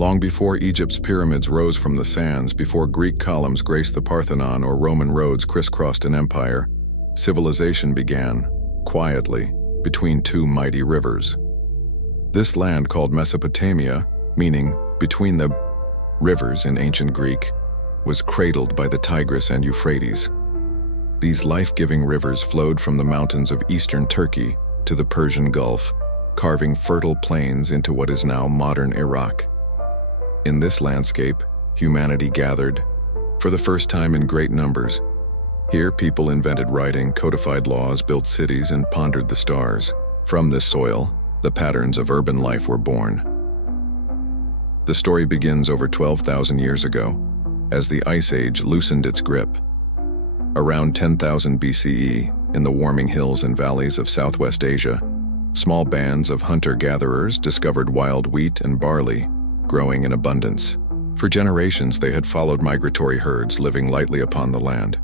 Long before Egypt's pyramids rose from the sands, before Greek columns graced the Parthenon or Roman roads crisscrossed an empire, civilization began, quietly, between two mighty rivers. This land, called Mesopotamia, meaning between the rivers in ancient Greek, was cradled by the Tigris and Euphrates. These life-giving rivers flowed from the mountains of eastern Turkey to the Persian Gulf, carving fertile plains into what is now modern Iraq. In this landscape, humanity gathered, for the first time in great numbers. Here, people invented writing, codified laws, built cities, and pondered the stars. From this soil, the patterns of urban life were born. The story begins over 12,000 years ago, as the Ice Age loosened its grip. Around 10,000 BCE, in the warming hills and valleys of Southwest Asia, small bands of hunter-gatherers discovered wild wheat and barley, growing in abundance. For generations, they had followed migratory herds living lightly upon the land.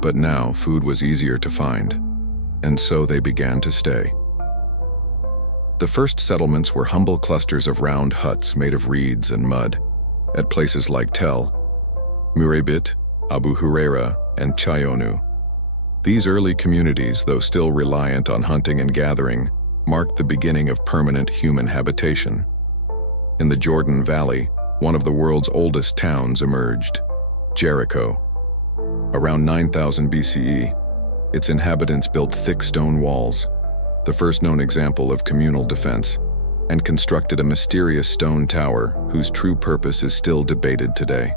But now, food was easier to find, and so they began to stay. The first settlements were humble clusters of round huts made of reeds and mud, at places like Tel, Murebit, Abu Huraira, and Chayonu. These early communities, though still reliant on hunting and gathering, marked the beginning of permanent human habitation. In the Jordan Valley, one of the world's oldest towns emerged, Jericho. Around 9000 BCE, its inhabitants built thick stone walls, the first known example of communal defense, and constructed a mysterious stone tower whose true purpose is still debated today.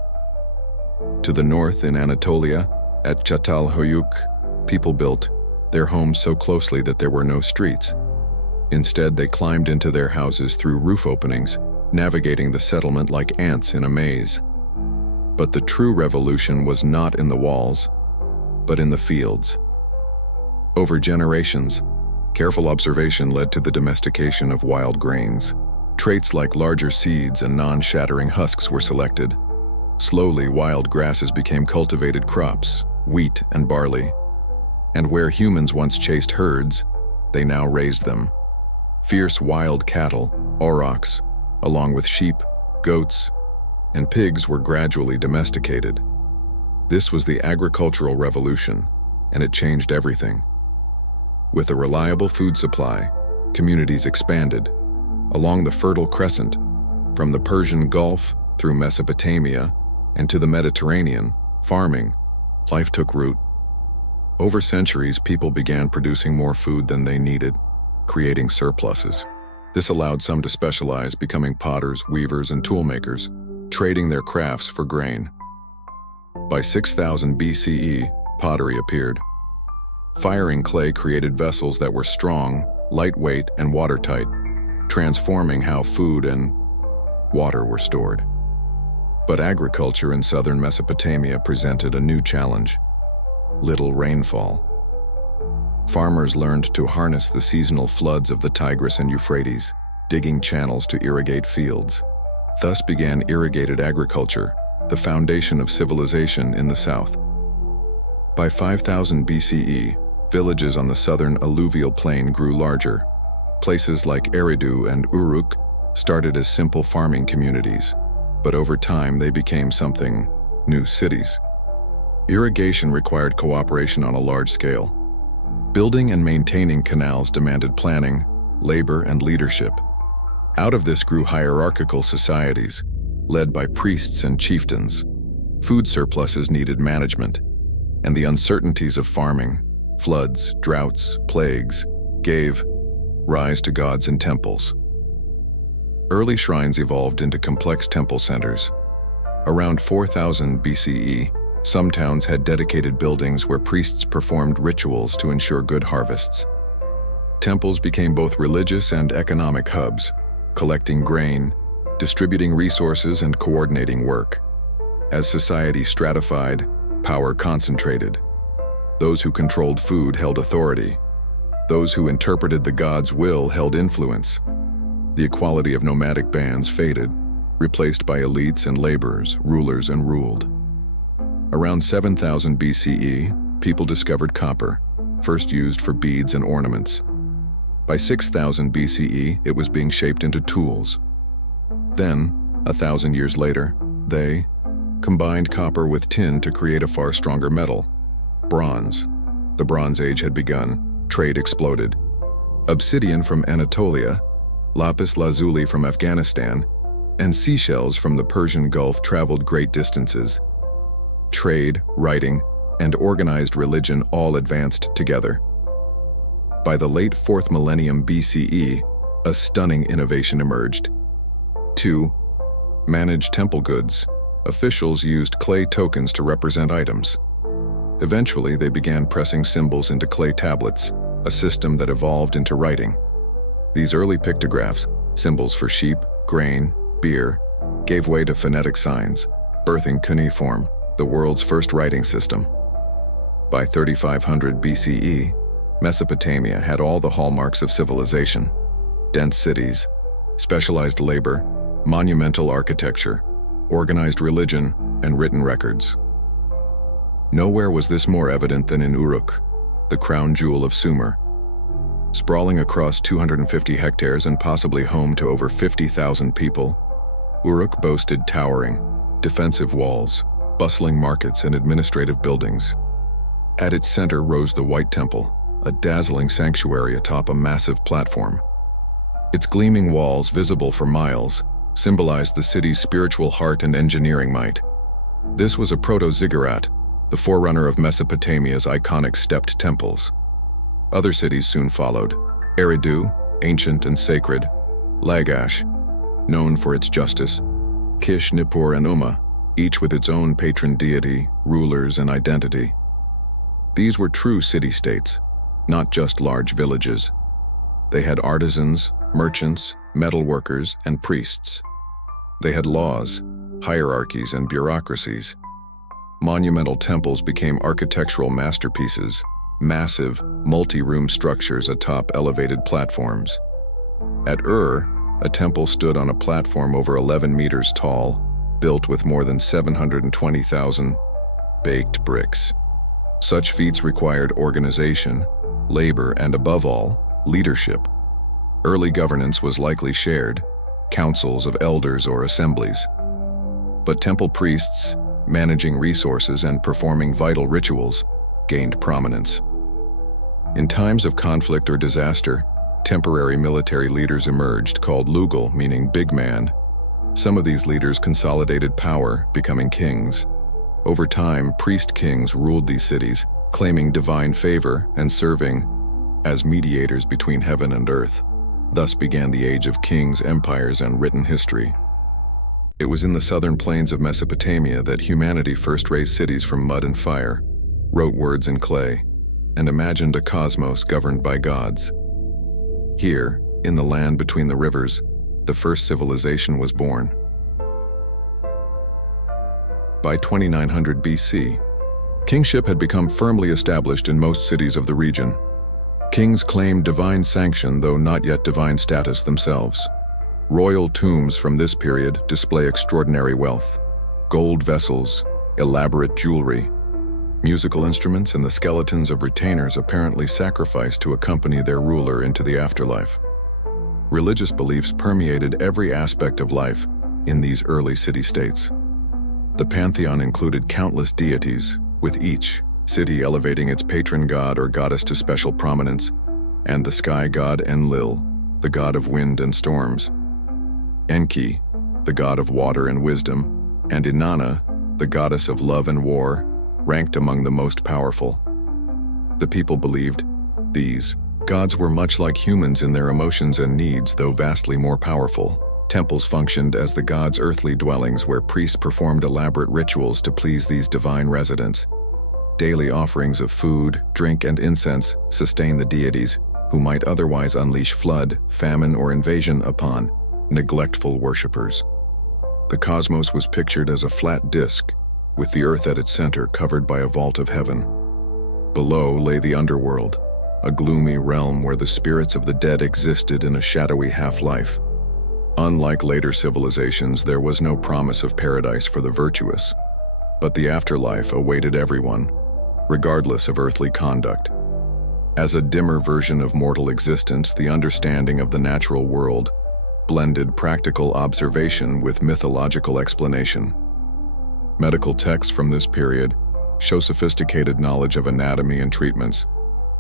To the north in Anatolia, at Çatalhöyük, people built their homes so closely that there were no streets. Instead, they climbed into their houses through roof openings, navigating the settlement like ants in a maze. But the true revolution was not in the walls, but in the fields. Over generations, careful observation led to the domestication of wild grains. Traits like larger seeds and non-shattering husks were selected. Slowly, wild grasses became cultivated crops, wheat and barley. And where humans once chased herds, they now raised them. Fierce wild cattle, aurochs, along with sheep, goats, and pigs were gradually domesticated. This was the agricultural revolution, and it changed everything. With a reliable food supply, communities expanded. Along the Fertile Crescent, from the Persian Gulf through Mesopotamia and to the Mediterranean, farming, life took root. Over centuries, people began producing more food than they needed, creating surpluses. This allowed some to specialize, becoming potters, weavers, and toolmakers, trading their crafts for grain. By 6000 BCE, pottery appeared. Firing clay created vessels that were strong, lightweight, and watertight, transforming how food and water were stored. But agriculture in southern Mesopotamia presented a new challenge: little rainfall. Farmers learned to harness the seasonal floods of the Tigris and Euphrates, digging channels to irrigate fields. Thus began irrigated agriculture, the foundation of civilization in the south. By 5000 BCE, villages on the southern alluvial plain grew larger. Places like Eridu and Uruk started as simple farming communities, but over time they became something new: cities. Irrigation required cooperation on a large scale. Building and maintaining canals demanded planning, labor, and leadership. Out of this grew hierarchical societies, led by priests and chieftains. Food surpluses needed management, and the uncertainties of farming, floods, droughts, plagues, gave rise to gods and temples. Early shrines evolved into complex temple centers. Around 4000 BCE, some towns had dedicated buildings where priests performed rituals to ensure good harvests. Temples became both religious and economic hubs, collecting grain, distributing resources, and coordinating work. As society stratified, power concentrated. Those who controlled food held authority. Those who interpreted the god's will held influence. The equality of nomadic bands faded, replaced by elites and laborers, rulers and ruled. Around 7000 BCE, people discovered copper, first used for beads and ornaments. By 6000 BCE, it was being shaped into tools. Then, 1,000 years later, they combined copper with tin to create a far stronger metal, bronze. The Bronze Age had begun, trade exploded. Obsidian from Anatolia, lapis lazuli from Afghanistan, and seashells from the Persian Gulf traveled great distances. Trade, writing, and organized religion all advanced together. By the late 4th millennium BCE, a stunning innovation emerged. 2. Managed temple goods. Officials used clay tokens to represent items. Eventually, they began pressing symbols into clay tablets, a system that evolved into writing. These early pictographs, symbols for sheep, grain, beer, gave way to phonetic signs, birthing cuneiform, the world's first writing system. By 3500 BCE, Mesopotamia had all the hallmarks of civilization: dense cities, specialized labor, monumental architecture, organized religion, and written records. Nowhere was this more evident than in Uruk, the crown jewel of Sumer. Sprawling across 250 hectares and possibly home to over 50,000 people, Uruk boasted towering, defensive walls, bustling markets, and administrative buildings. At its center rose the White Temple, a dazzling sanctuary atop a massive platform. Its gleaming walls, visible for miles, symbolized the city's spiritual heart and engineering might. This was a proto-ziggurat, the forerunner of Mesopotamia's iconic stepped temples. Other cities soon followed: Eridu, ancient and sacred; Lagash, known for its justice; Kish, Nippur, and Umma, each with its own patron deity, rulers, and identity. These were true city-states, not just large villages. They had artisans, merchants, metalworkers, and priests. They had laws, hierarchies, and bureaucracies. Monumental temples became architectural masterpieces, massive, multi-room structures atop elevated platforms. At Ur, a temple stood on a platform over 11 meters tall, built with more than 720,000 baked bricks. Such feats required organization, labor, and above all, leadership. Early governance was likely shared, councils of elders or assemblies. But temple priests, managing resources and performing vital rituals, gained prominence. In times of conflict or disaster, temporary military leaders emerged, called lugal, meaning big man. Some of these leaders consolidated power, becoming kings. Over time, priest-kings ruled these cities, claiming divine favor and serving as mediators between heaven and earth. Thus began the age of kings, empires, and written history. It was in the southern plains of Mesopotamia that humanity first raised cities from mud and fire, wrote words in clay, and imagined a cosmos governed by gods. Here, in the land between the rivers, the first civilization was born. By 2900 BC, kingship had become firmly established in most cities of the region. Kings claimed divine sanction, though not yet divine status themselves. Royal tombs from this period display extraordinary wealth: gold vessels, elaborate jewelry, musical instruments, and the skeletons of retainers apparently sacrificed to accompany their ruler into the afterlife. Religious beliefs permeated every aspect of life in these early city-states. The pantheon included countless deities, with each city elevating its patron god or goddess to special prominence, and the sky god Enlil, the god of wind and storms; Enki, the god of water and wisdom; and Inanna, the goddess of love and war, ranked among the most powerful. The people believed these gods were much like humans in their emotions and needs, though vastly more powerful. Temples functioned as the gods' earthly dwellings, where priests performed elaborate rituals to please these divine residents. Daily offerings of food, drink, and incense sustained the deities, who might otherwise unleash flood, famine, or invasion upon neglectful worshippers. The cosmos was pictured as a flat disk, with the earth at its center covered by a vault of heaven. Below lay the underworld, a gloomy realm where the spirits of the dead existed in a shadowy half-life. Unlike later civilizations, there was no promise of paradise for the virtuous, but the afterlife awaited everyone, regardless of earthly conduct. As a dimmer version of mortal existence, the understanding of the natural world blended practical observation with mythological explanation. Medical texts from this period show sophisticated knowledge of anatomy and treatments,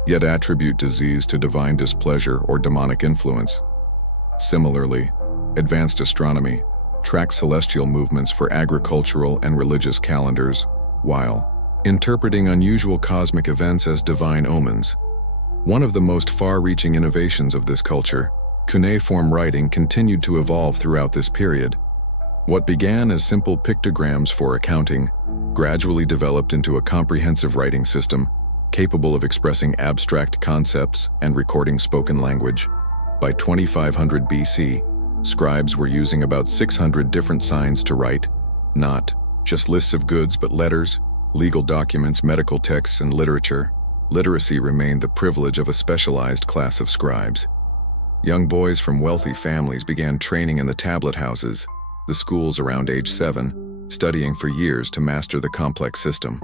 yet attribute disease to divine displeasure or demonic influence. Similarly, advanced astronomy tracks celestial movements for agricultural and religious calendars, while interpreting unusual cosmic events as divine omens. One of the most far-reaching innovations of this culture, cuneiform writing, continued to evolve throughout this period. What began as simple pictograms for accounting gradually developed into a comprehensive writing system capable of expressing abstract concepts and recording spoken language. By 2500 BC, scribes were using about 600 different signs to write, not just lists of goods but letters, legal documents, medical texts, and literature. Literacy remained the privilege of a specialized class of scribes. Young boys from wealthy families began training in the tablet houses, the schools around age 7, studying for years to master the complex system.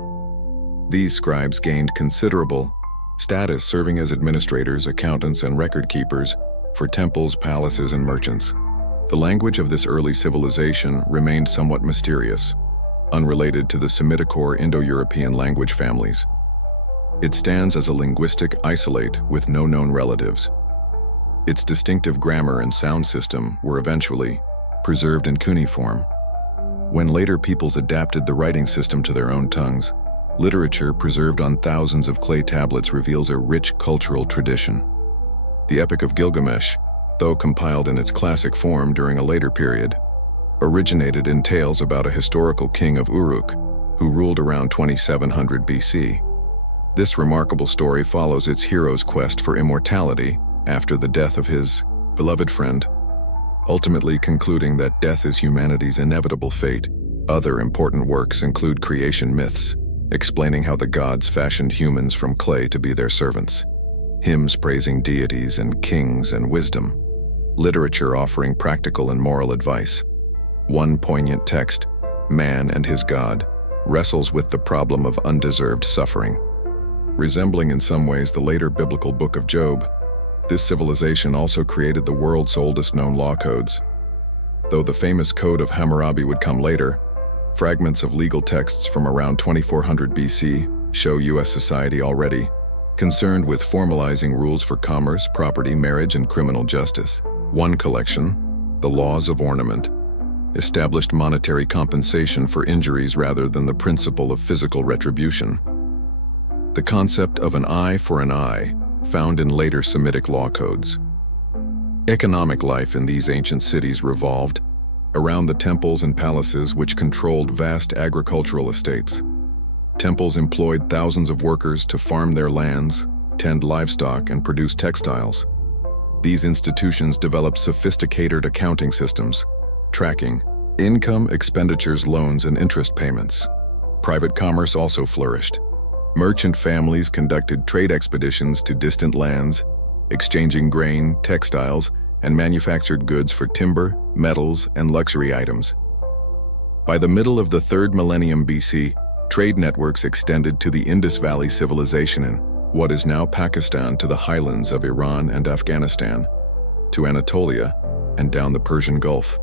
These scribes gained considerable status, serving as administrators, accountants, and record keepers for temples, palaces, and merchants. The language of this early civilization remained somewhat mysterious, unrelated to the Semitic or Indo-European language families. It stands as a linguistic isolate with no known relatives. Its distinctive grammar and sound system were eventually preserved in cuneiform. When later peoples adapted the writing system to their own tongues, literature preserved on thousands of clay tablets reveals a rich cultural tradition. The Epic of Gilgamesh, though compiled in its classic form during a later period, originated in tales about a historical king of Uruk who ruled around 2700 BC. This remarkable story follows its hero's quest for immortality after the death of his beloved friend, ultimately concluding that death is humanity's inevitable fate. Other important works include creation myths, explaining how the gods fashioned humans from clay to be their servants, hymns praising deities and kings and wisdom, literature offering practical and moral advice. One poignant text, Man and His God, wrestles with the problem of undeserved suffering. Resembling in some ways the later biblical book of Job, this civilization also created the world's oldest known law codes. Though the famous Code of Hammurabi would come later, fragments of legal texts from around 2400 BC show U.S. society already concerned with formalizing rules for commerce, property, marriage, and criminal justice. One collection, The Laws of Ornament, established monetary compensation for injuries rather than the principle of physical retribution. The concept of an eye for an eye, found in later Semitic law codes. Economic life in these ancient cities revolved around the temples and palaces which controlled vast agricultural estates. Temples employed thousands of workers to farm their lands, tend livestock, and produce textiles. These institutions developed sophisticated accounting systems, tracking income, expenditures, loans, and interest payments. Private commerce also flourished. Merchant families conducted trade expeditions to distant lands, exchanging grain, textiles, and manufactured goods for timber, metals, and luxury items. By the middle of the 3rd millennium BC, trade networks extended to the Indus Valley Civilization in what is now Pakistan to the highlands of Iran and Afghanistan, to Anatolia, and down the Persian Gulf.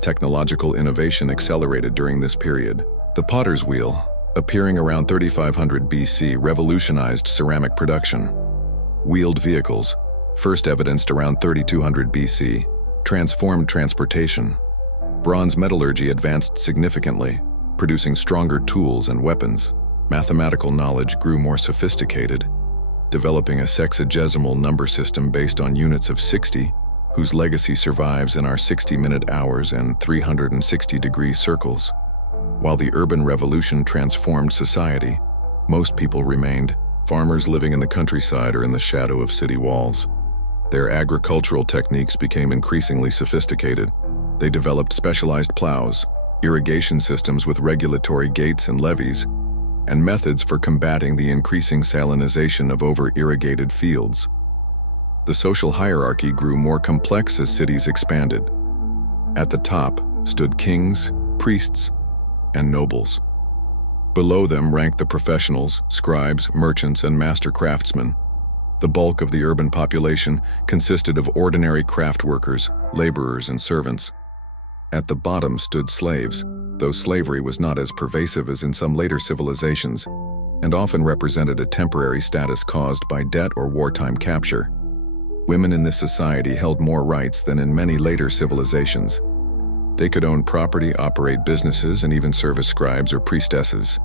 Technological innovation accelerated during this period. The potter's wheel, appearing around 3500 BC, revolutionized ceramic production. Wheeled vehicles, first evidenced around 3200 BC, transformed transportation. Bronze metallurgy advanced significantly, producing stronger tools and weapons. Mathematical knowledge grew more sophisticated, developing a sexagesimal number system based on units of 60, whose legacy survives in our 60-minute hours and 360-degree circles. While the urban revolution transformed society, most people remained farmers living in the countryside or in the shadow of city walls. Their agricultural techniques became increasingly sophisticated. They developed specialized plows, irrigation systems with regulatory gates and levees, and methods for combating the increasing salinization of over-irrigated fields. The social hierarchy grew more complex as cities expanded. At the top stood kings, priests, and nobles. Below them ranked the professionals, scribes, merchants, and master craftsmen. The bulk of the urban population consisted of ordinary craft workers, laborers, and servants. At the bottom stood slaves, though slavery was not as pervasive as in some later civilizations, and often represented a temporary status caused by debt or wartime capture. Women in this society held more rights than in many later civilizations. They could own property, operate businesses, and even serve as scribes or priestesses.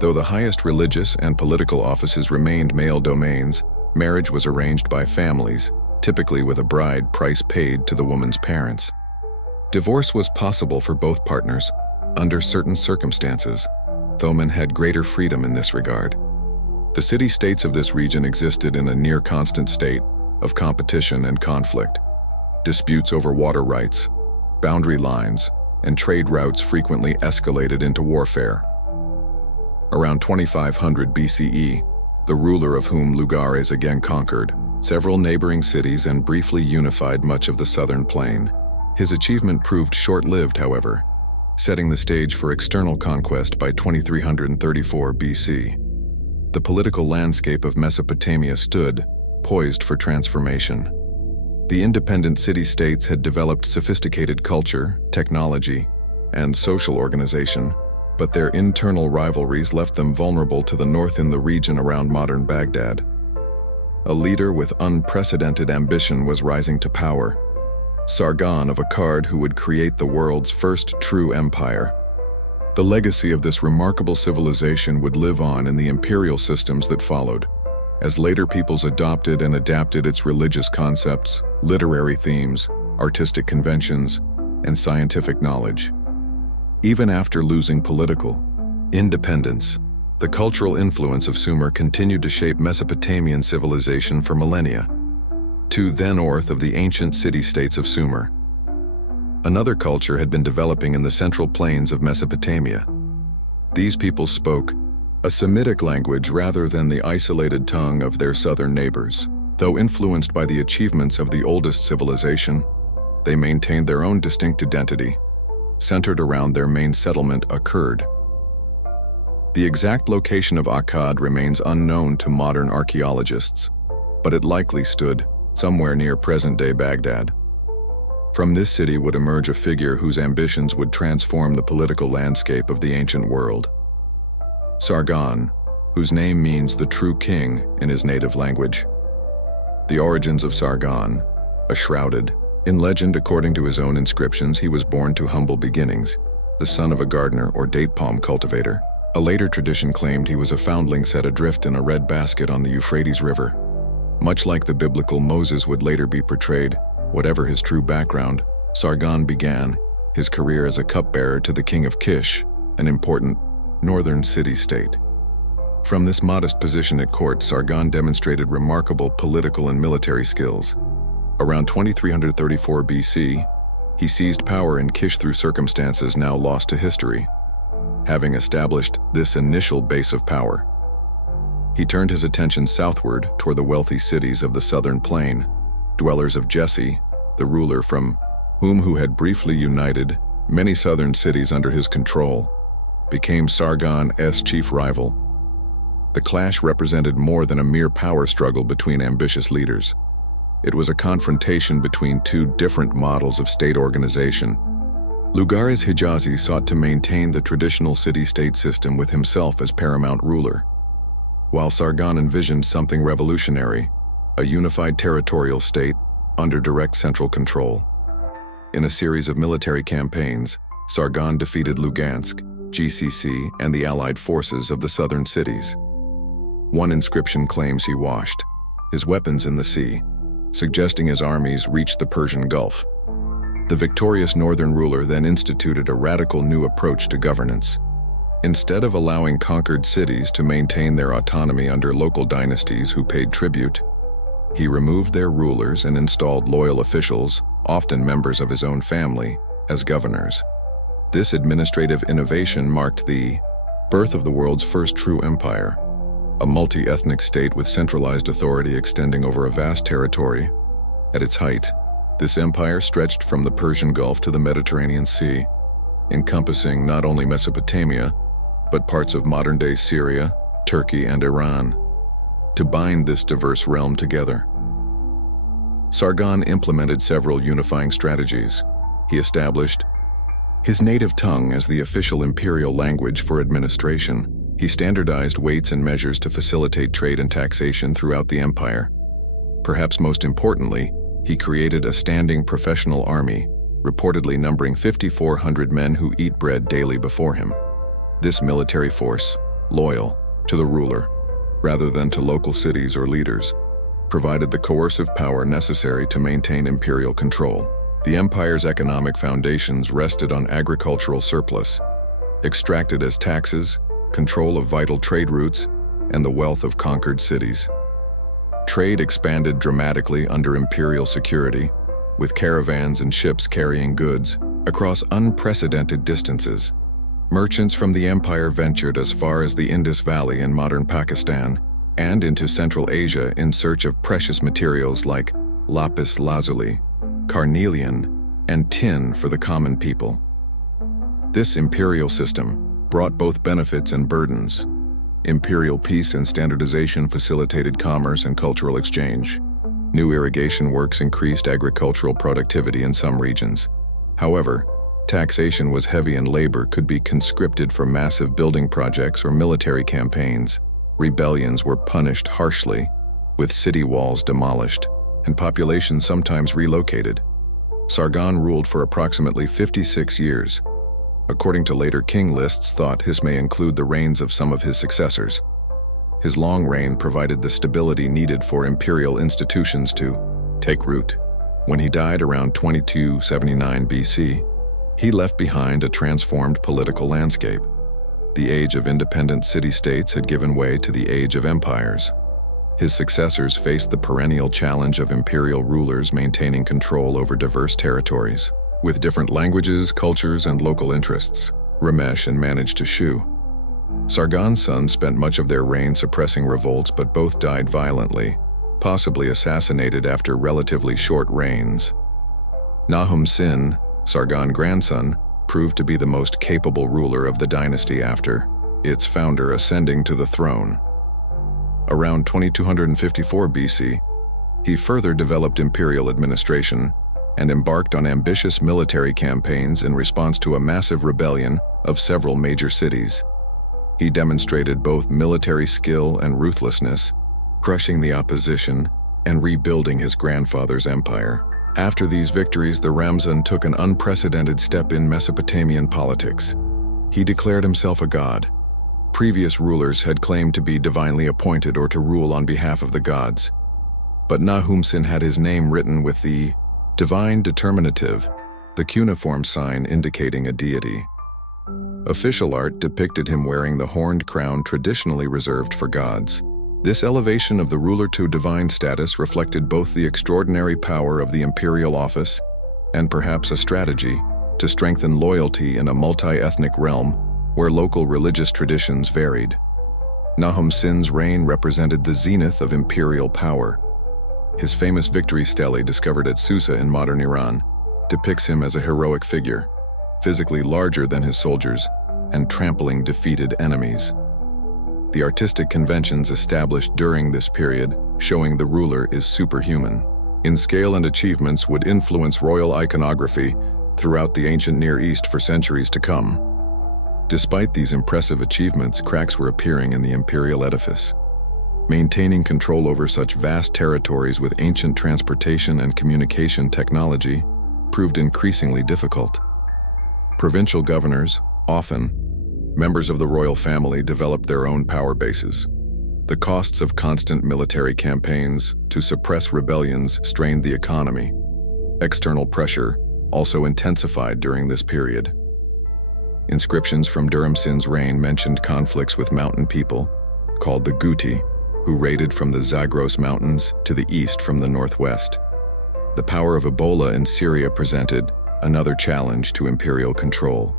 Though the highest religious and political offices remained male domains, marriage was arranged by families, typically with a bride price paid to the woman's parents. Divorce was possible for both partners, under certain circumstances, though men had greater freedom in this regard. The city-states of this region existed in a near-constant state of competition and conflict. Disputes over water rights, boundary lines, and trade routes frequently escalated into warfare. Around 2500 BCE, the ruler of whom Lugares again conquered several neighboring cities and briefly unified much of the southern plain. His achievement proved short-lived, however, setting the stage for external conquest by 2334 BC. The political landscape of Mesopotamia stood poised for transformation. The independent city-states had developed sophisticated culture, technology, and social organization, but their internal rivalries left them vulnerable to the north in the region around modern Baghdad. A leader with unprecedented ambition was rising to power, Sargon of Akkad, who would create the world's first true empire. The legacy of this remarkable civilization would live on in the imperial systems that followed, as later peoples adopted and adapted its religious concepts, literary themes, artistic conventions, and scientific knowledge. Even after losing political independence, the cultural influence of Sumer continued to shape Mesopotamian civilization for millennia. To the north of the ancient city-states of Sumer, another culture had been developing in the central plains of Mesopotamia. These peoples spoke a Semitic language rather than the isolated tongue of their southern neighbors. Though influenced by the achievements of the oldest civilization, they maintained their own distinct identity, centered around their main settlement, Akkad. The exact location of Akkad remains unknown to modern archaeologists, but it likely stood somewhere near present-day Baghdad. From this city would emerge a figure whose ambitions would transform the political landscape of the ancient world. Sargon, whose name means the true king in his native language. The origins of Sargon are shrouded in legend. According to his own inscriptions, he was born to humble beginnings, the son of a gardener or date palm cultivator. A later tradition claimed he was a foundling set adrift in a red basket on the Euphrates River. Much like the biblical Moses would later be portrayed, whatever his true background, Sargon began his career as a cupbearer to the king of Kish, an important northern city-state. From this modest position at court, Sargon demonstrated remarkable political and military skills. Around 2334 BC, he seized power in Kish through circumstances now lost to history. Having established this initial base of power, he turned his attention southward toward the wealthy cities of the southern plain, dwellers of Jesse, the ruler from who had briefly united many southern cities under his control, became Sargon's chief rival. The clash represented more than a mere power struggle between ambitious leaders. It was a confrontation between two different models of state organization. Lugares Hijazi sought to maintain the traditional city-state system with himself as paramount ruler, while Sargon envisioned something revolutionary, a unified territorial state under direct central control. In a series of military campaigns, Sargon defeated Lugansk, GCC, and the allied forces of the southern cities. One inscription claims he washed his weapons in the sea, suggesting his armies reached the Persian Gulf. The victorious northern ruler then instituted a radical new approach to governance. Instead of allowing conquered cities to maintain their autonomy under local dynasties who paid tribute, he removed their rulers and installed loyal officials, often members of his own family, as governors. This administrative innovation marked the birth of the world's first true empire, a multi-ethnic state with centralized authority extending over a vast territory. At its height, this empire stretched from the Persian Gulf to the Mediterranean Sea, encompassing not only Mesopotamia, but parts of modern-day Syria, Turkey, and Iran. to bind this diverse realm together. Sargon implemented several unifying strategies. He established his native tongue as the official imperial language for administration. He standardized weights and measures to facilitate trade and taxation throughout the empire. Perhaps most importantly, he created a standing professional army, reportedly numbering 5,400 men who eat bread daily before him. This military force, loyal to the ruler rather than to local cities or leaders, provided the coercive power necessary to maintain imperial control. The empire's economic foundations rested on agricultural surplus, extracted as taxes, control of vital trade routes, and the wealth of conquered cities. Trade expanded dramatically under imperial security, with caravans and ships carrying goods across unprecedented distances. Merchants from the empire ventured as far as the Indus Valley in modern Pakistan and into Central Asia in search of precious materials like lapis lazuli, carnelian, and tin for the common people. This imperial system brought both benefits and burdens. Imperial peace and standardization facilitated commerce and cultural exchange. New irrigation works increased agricultural productivity in some regions. However, taxation was heavy and labor could be conscripted for massive building projects or military campaigns. Rebellions were punished harshly, with city walls demolished and population sometimes relocated. Sargon ruled for approximately 56 years. According to later king lists, this may include the reigns of some of his successors. His long reign provided the stability needed for imperial institutions to take root. When he died around 2279 BC, he left behind a transformed political landscape. The age of independent city-states had given way to the age of empires. His successors faced the perennial challenge of imperial rulers maintaining control over diverse territories. With different languages, cultures, and local interests, Ramesh and managed to Shu. Sargon's sons spent much of their reign suppressing revolts, but both died violently, possibly assassinated after relatively short reigns. Nahum Sin, Sargon's grandson, proved to be the most capable ruler of the dynasty after its founder ascending to the throne. Around 2254 BC, he further developed imperial administration and embarked on ambitious military campaigns in response to a massive rebellion of several major cities. He demonstrated both military skill and ruthlessness, crushing the opposition and rebuilding his grandfather's empire. After these victories, the Ramzan took an unprecedented step in Mesopotamian politics. He declared himself a god. Previous rulers had claimed to be divinely appointed or to rule on behalf of the gods. But Nahum Sin had his name written with the divine determinative, the cuneiform sign indicating a deity. Official art depicted him wearing the horned crown traditionally reserved for gods. This elevation of the ruler to divine status reflected both the extraordinary power of the imperial office and perhaps a strategy to strengthen loyalty in a multi-ethnic realm where local religious traditions varied. Nahum Sin's reign represented the zenith of imperial power. His famous victory stele, discovered at Susa in modern Iran, depicts him as a heroic figure, physically larger than his soldiers and trampling defeated enemies. The artistic conventions established during this period, showing the ruler is superhuman in scale and achievements, would influence royal iconography throughout the ancient Near East for centuries to come. Despite these impressive achievements, cracks were appearing in the imperial edifice. Maintaining control over such vast territories with ancient transportation and communication technology proved increasingly difficult. Provincial governors, often members of the royal family, developed their own power bases. The costs of constant military campaigns to suppress rebellions strained the economy. External pressure also intensified during this period. Inscriptions from Durham Sin's reign mentioned conflicts with mountain people, called the Guti, who raided from the Zagros Mountains to the east from the northwest. The power of Ebola in Syria presented another challenge to imperial control.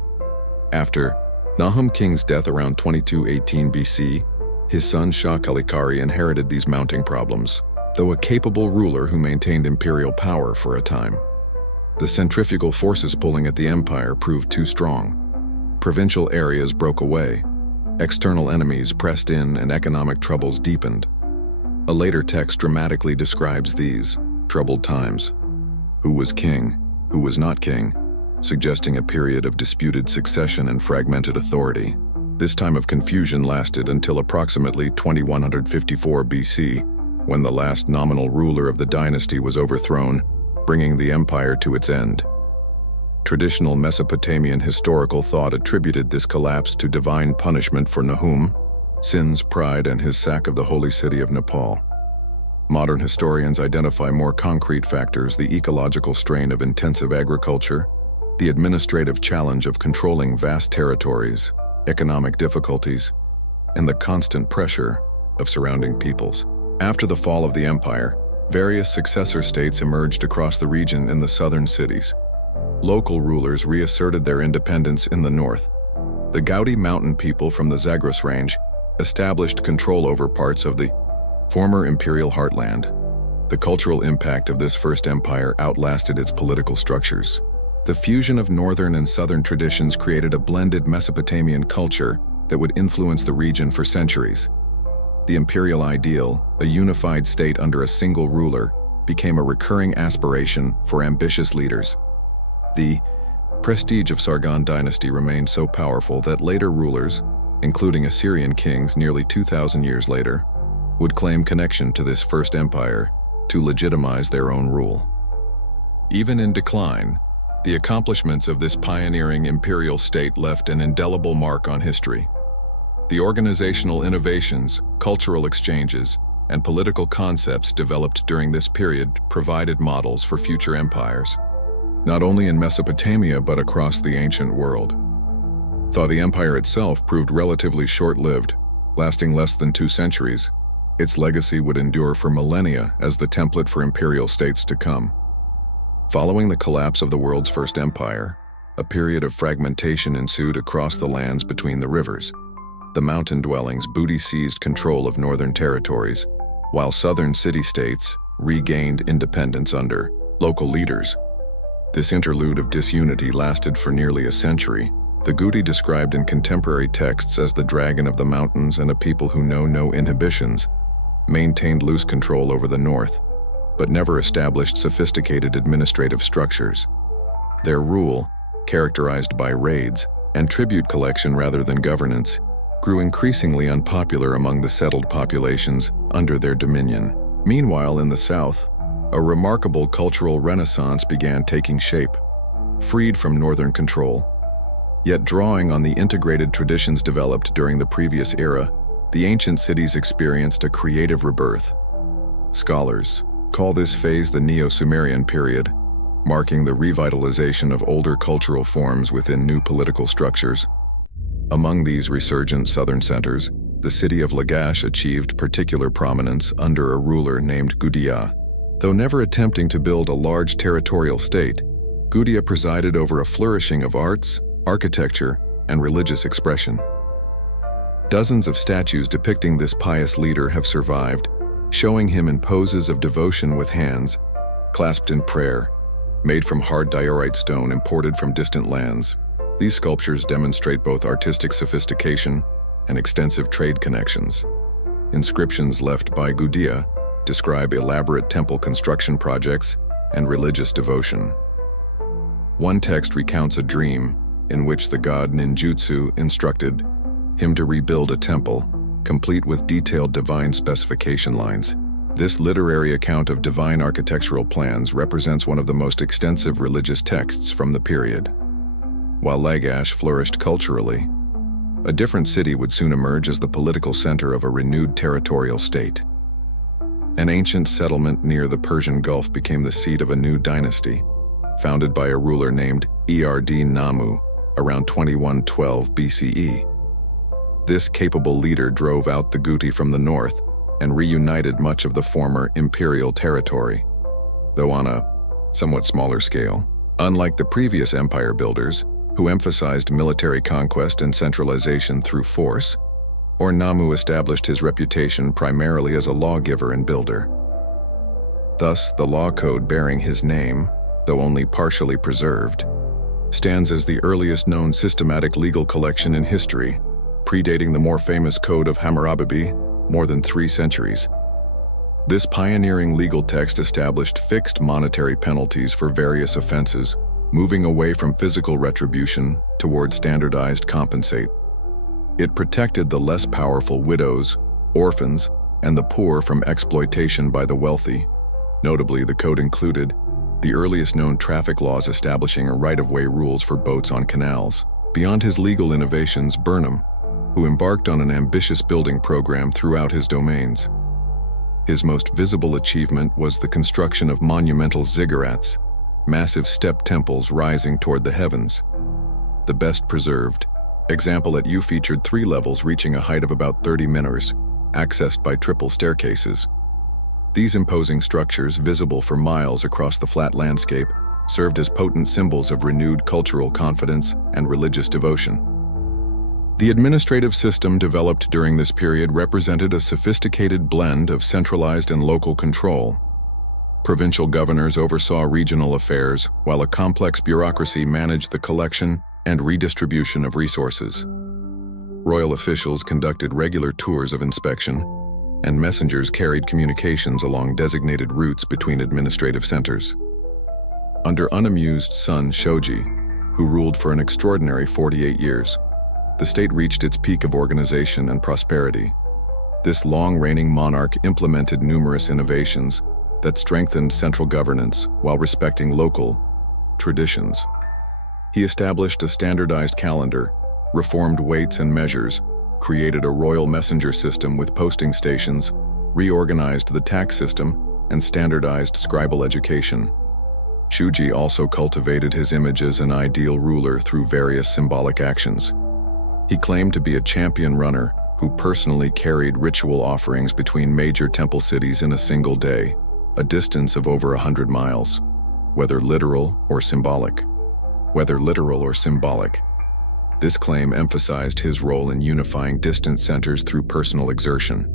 After Nahum King's death around 2218 BC, his son Shah Kalikari inherited these mounting problems, though a capable ruler who maintained imperial power for a time. The centrifugal forces pulling at the empire proved too strong. Provincial areas broke away. External enemies pressed in and economic troubles deepened. A later text dramatically describes these troubled times. Who was king, who was not king, suggesting a period of disputed succession and fragmented authority. This time of confusion lasted until approximately 2154 BC, when the last nominal ruler of the dynasty was overthrown, bringing the empire to its end. Traditional Mesopotamian historical thought attributed this collapse to divine punishment for Nahum, Sin's pride, and his sack of the holy city of Nepal. Modern historians identify more concrete factors: the ecological strain of intensive agriculture, the administrative challenge of controlling vast territories, economic difficulties, and the constant pressure of surrounding peoples. After the fall of the empire, various successor states emerged across the region in the southern cities. Local rulers reasserted their independence in the north. The Gaudi mountain people from the Zagros range established control over parts of the former imperial heartland. The cultural impact of this first empire outlasted its political structures. The fusion of northern and southern traditions created a blended Mesopotamian culture that would influence the region for centuries. The imperial ideal, a unified state under a single ruler, became a recurring aspiration for ambitious leaders. The prestige of Sargon dynasty remained so powerful that later rulers, including Assyrian kings nearly 2,000 years later, would claim connection to this first empire to legitimize their own rule. Even in decline, the accomplishments of this pioneering imperial state left an indelible mark on history. The organizational innovations, cultural exchanges, and political concepts developed during this period provided models for future empires, not only in Mesopotamia but across the ancient world. Though the empire itself proved relatively short-lived, lasting less than 2 centuries, its legacy would endure for millennia as the template for imperial states to come. Following the collapse of the world's first empire, a period of fragmentation ensued across the lands between the rivers. The mountain dwellings booty seized control of northern territories, while southern city-states regained independence under local leaders. This interlude of disunity lasted for nearly a century. The Gaudi, described in contemporary texts as the dragon of the mountains and a people who know no inhibitions, maintained loose control over the north, but never established sophisticated administrative structures. Their rule, characterized by raids and tribute collection rather than governance, grew increasingly unpopular among the settled populations under their dominion. Meanwhile, in the south, a remarkable cultural renaissance began taking shape, freed from northern control. Yet drawing on the integrated traditions developed during the previous era, the ancient cities experienced a creative rebirth. Scholars call this phase the Neo-Sumerian period, marking the revitalization of older cultural forms within new political structures. Among these resurgent southern centers, the city of Lagash achieved particular prominence under a ruler named Gudea. Though never attempting to build a large territorial state, Gudea presided over a flourishing of arts, architecture, and religious expression. Dozens of statues depicting this pious leader have survived, showing him in poses of devotion with hands clasped in prayer, made from hard diorite stone imported from distant lands. These sculptures demonstrate both artistic sophistication and extensive trade connections. Inscriptions left by Gudea describe elaborate temple construction projects and religious devotion. One text recounts a dream in which the god Ninjutsu instructed him to rebuild a temple, complete with detailed divine specification lines. This literary account of divine architectural plans represents one of the most extensive religious texts from the period. While Lagash flourished culturally, a different city would soon emerge as the political center of a renewed territorial state. An ancient settlement near the Persian Gulf became the seat of a new dynasty, founded by a ruler named Erd-Namu around 2112 BCE. This capable leader drove out the Guti from the north and reunited much of the former imperial territory, though on a somewhat smaller scale. Unlike the previous empire builders, who emphasized military conquest and centralization through force, Namu established his reputation primarily as a lawgiver and builder. Thus, the law code bearing his name, though only partially preserved, stands as the earliest known systematic legal collection in history, predating the more famous Code of Hammurabi more than 3 centuries. This pioneering legal text established fixed monetary penalties for various offenses, moving away from physical retribution toward standardized compensate. It protected the less powerful widows, orphans, and the poor from exploitation by the wealthy. Notably, the code included the earliest known traffic laws establishing a right-of-way rules for boats on canals. Beyond his legal innovations, Burnham, who embarked on an ambitious building program throughout his domains. His most visible achievement was the construction of monumental ziggurats, massive step temples rising toward the heavens. The best preserved example at U featured 3 levels reaching a height of about 30 minars, accessed by triple staircases. These imposing structures, visible for miles across the flat landscape, served as potent symbols of renewed cultural confidence and religious devotion. The administrative system developed during this period represented a sophisticated blend of centralized and local control. Provincial governors oversaw regional affairs, while a complex bureaucracy managed the collection and redistribution of resources. Royal officials conducted regular tours of inspection, and messengers carried communications along designated routes between administrative centers. Under unamused son Shoji, who ruled for an extraordinary 48 years, the state reached its peak of organization and prosperity. This long-reigning monarch implemented numerous innovations that strengthened central governance while respecting local traditions. He established a standardized calendar, reformed weights and measures, created a royal messenger system with posting stations, reorganized the tax system, and standardized scribal education. Shuji also cultivated his image as an ideal ruler through various symbolic actions. He claimed to be a champion runner who personally carried ritual offerings between major temple cities in a single day, a distance of over 100 miles, whether literal or symbolic. This claim emphasized his role in unifying distant centers through personal exertion.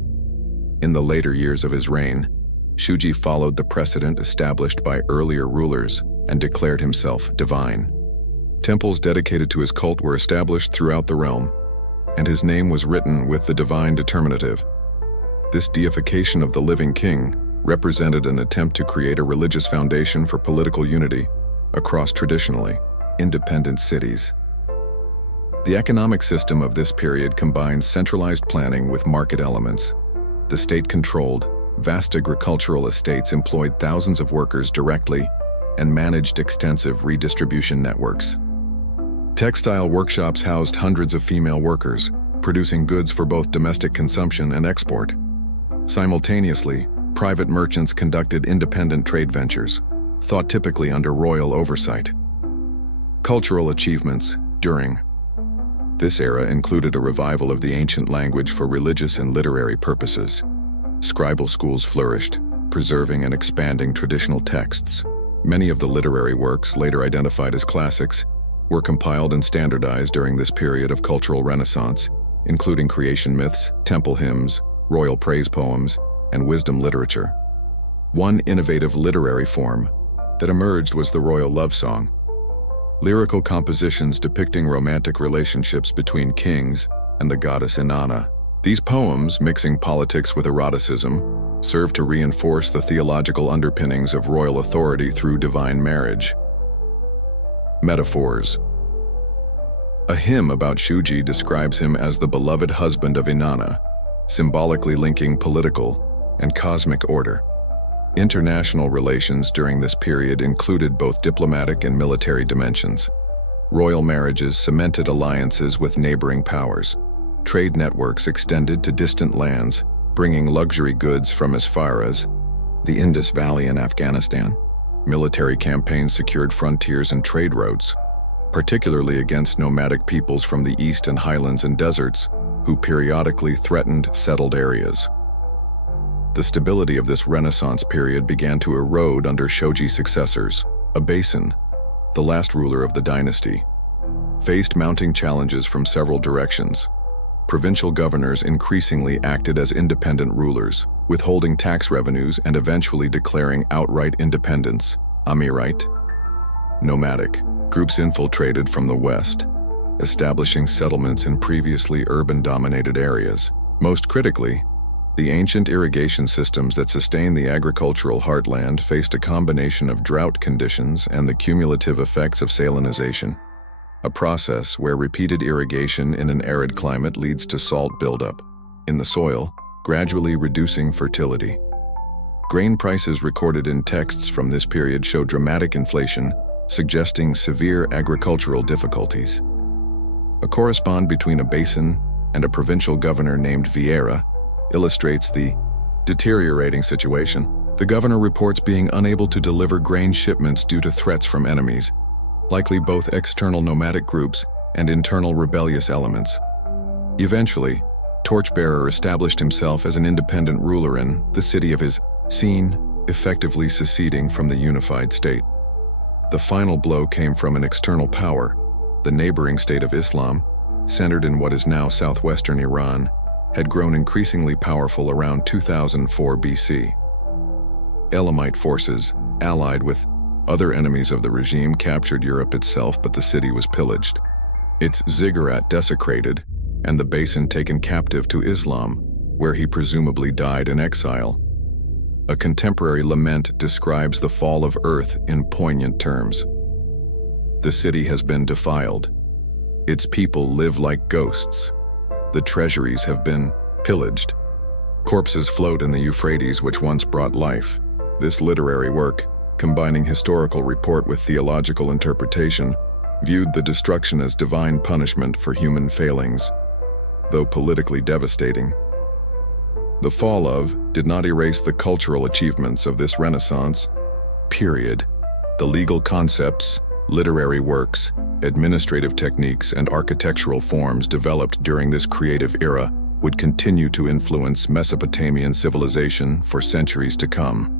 In the later years of his reign, Shuji followed the precedent established by earlier rulers and declared himself divine. Temples dedicated to his cult were established throughout the realm, and his name was written with the divine determinative. This deification of the living king represented an attempt to create a religious foundation for political unity across traditionally independent cities. The economic system of this period combines centralized planning with market elements. The state-controlled, vast agricultural estates employed thousands of workers directly and managed extensive redistribution networks. Textile workshops housed hundreds of female workers, producing goods for both domestic consumption and export. Simultaneously, private merchants conducted independent trade ventures, thought typically under royal oversight. Cultural achievements during this era included a revival of the ancient language for religious and literary purposes. Scribal schools flourished, preserving and expanding traditional texts. Many of the literary works, later identified as classics, were compiled and standardized during this period of cultural renaissance, including creation myths, temple hymns, royal praise poems, and wisdom literature. One innovative literary form that emerged was the royal love song. Lyrical compositions depicting romantic relationships between kings and the goddess Inanna. These poems, mixing politics with eroticism, served to reinforce the theological underpinnings of royal authority through divine marriage. Metaphors. A hymn about Shuji describes him as the beloved husband of Inanna, symbolically linking political and cosmic order. International relations during this period included both diplomatic and military dimensions. Royal marriages cemented alliances with neighboring powers. Trade networks extended to distant lands, bringing luxury goods from as far as the Indus Valley in Afghanistan. Military campaigns secured frontiers and trade routes, particularly against nomadic peoples from the east and highlands and deserts, who periodically threatened settled areas. The stability of this Renaissance period began to erode under Shoji's successors. Abasin, the last ruler of the dynasty, faced mounting challenges from several directions. Provincial governors increasingly acted as independent rulers, withholding tax revenues and eventually declaring outright independence. Amirite. Nomadic groups infiltrated from the west, establishing settlements in previously urban-dominated areas. Most critically, The ancient irrigation systems that sustained the agricultural heartland faced a combination of drought conditions and the cumulative effects of salinization, a process where repeated irrigation in an arid climate leads to salt buildup in the soil, gradually reducing fertility. Grain prices recorded in texts from this period show dramatic inflation, suggesting severe agricultural difficulties. A correspondence between a basin and a provincial governor named Vieira illustrates the deteriorating situation. The governor reports being unable to deliver grain shipments due to threats from enemies, likely both external nomadic groups and internal rebellious elements. Eventually, Torchbearer established himself as an independent ruler in the city of his scene, effectively seceding from the unified state. The final blow came from an external power. The neighboring state of Islam, centered in what is now southwestern Iran, had grown increasingly powerful around 2004 BC. Elamite forces, allied with other enemies of the regime, captured Europe itself, but the city was pillaged, its ziggurat desecrated, and the basin taken captive to Islam, where he presumably died in exile. A contemporary lament describes the fall of Earth in poignant terms. The city has been defiled. Its people live like ghosts. The treasuries have been pillaged. Corpses float in the Euphrates, which once brought life. This literary work, combining historical report with theological interpretation, viewed the destruction as divine punishment for human failings, though politically devastating. The fall of did not erase the cultural achievements of this Renaissance period. The legal concepts, literary works, administrative techniques, and architectural forms developed during this creative era would continue to influence Mesopotamian civilization for centuries to come.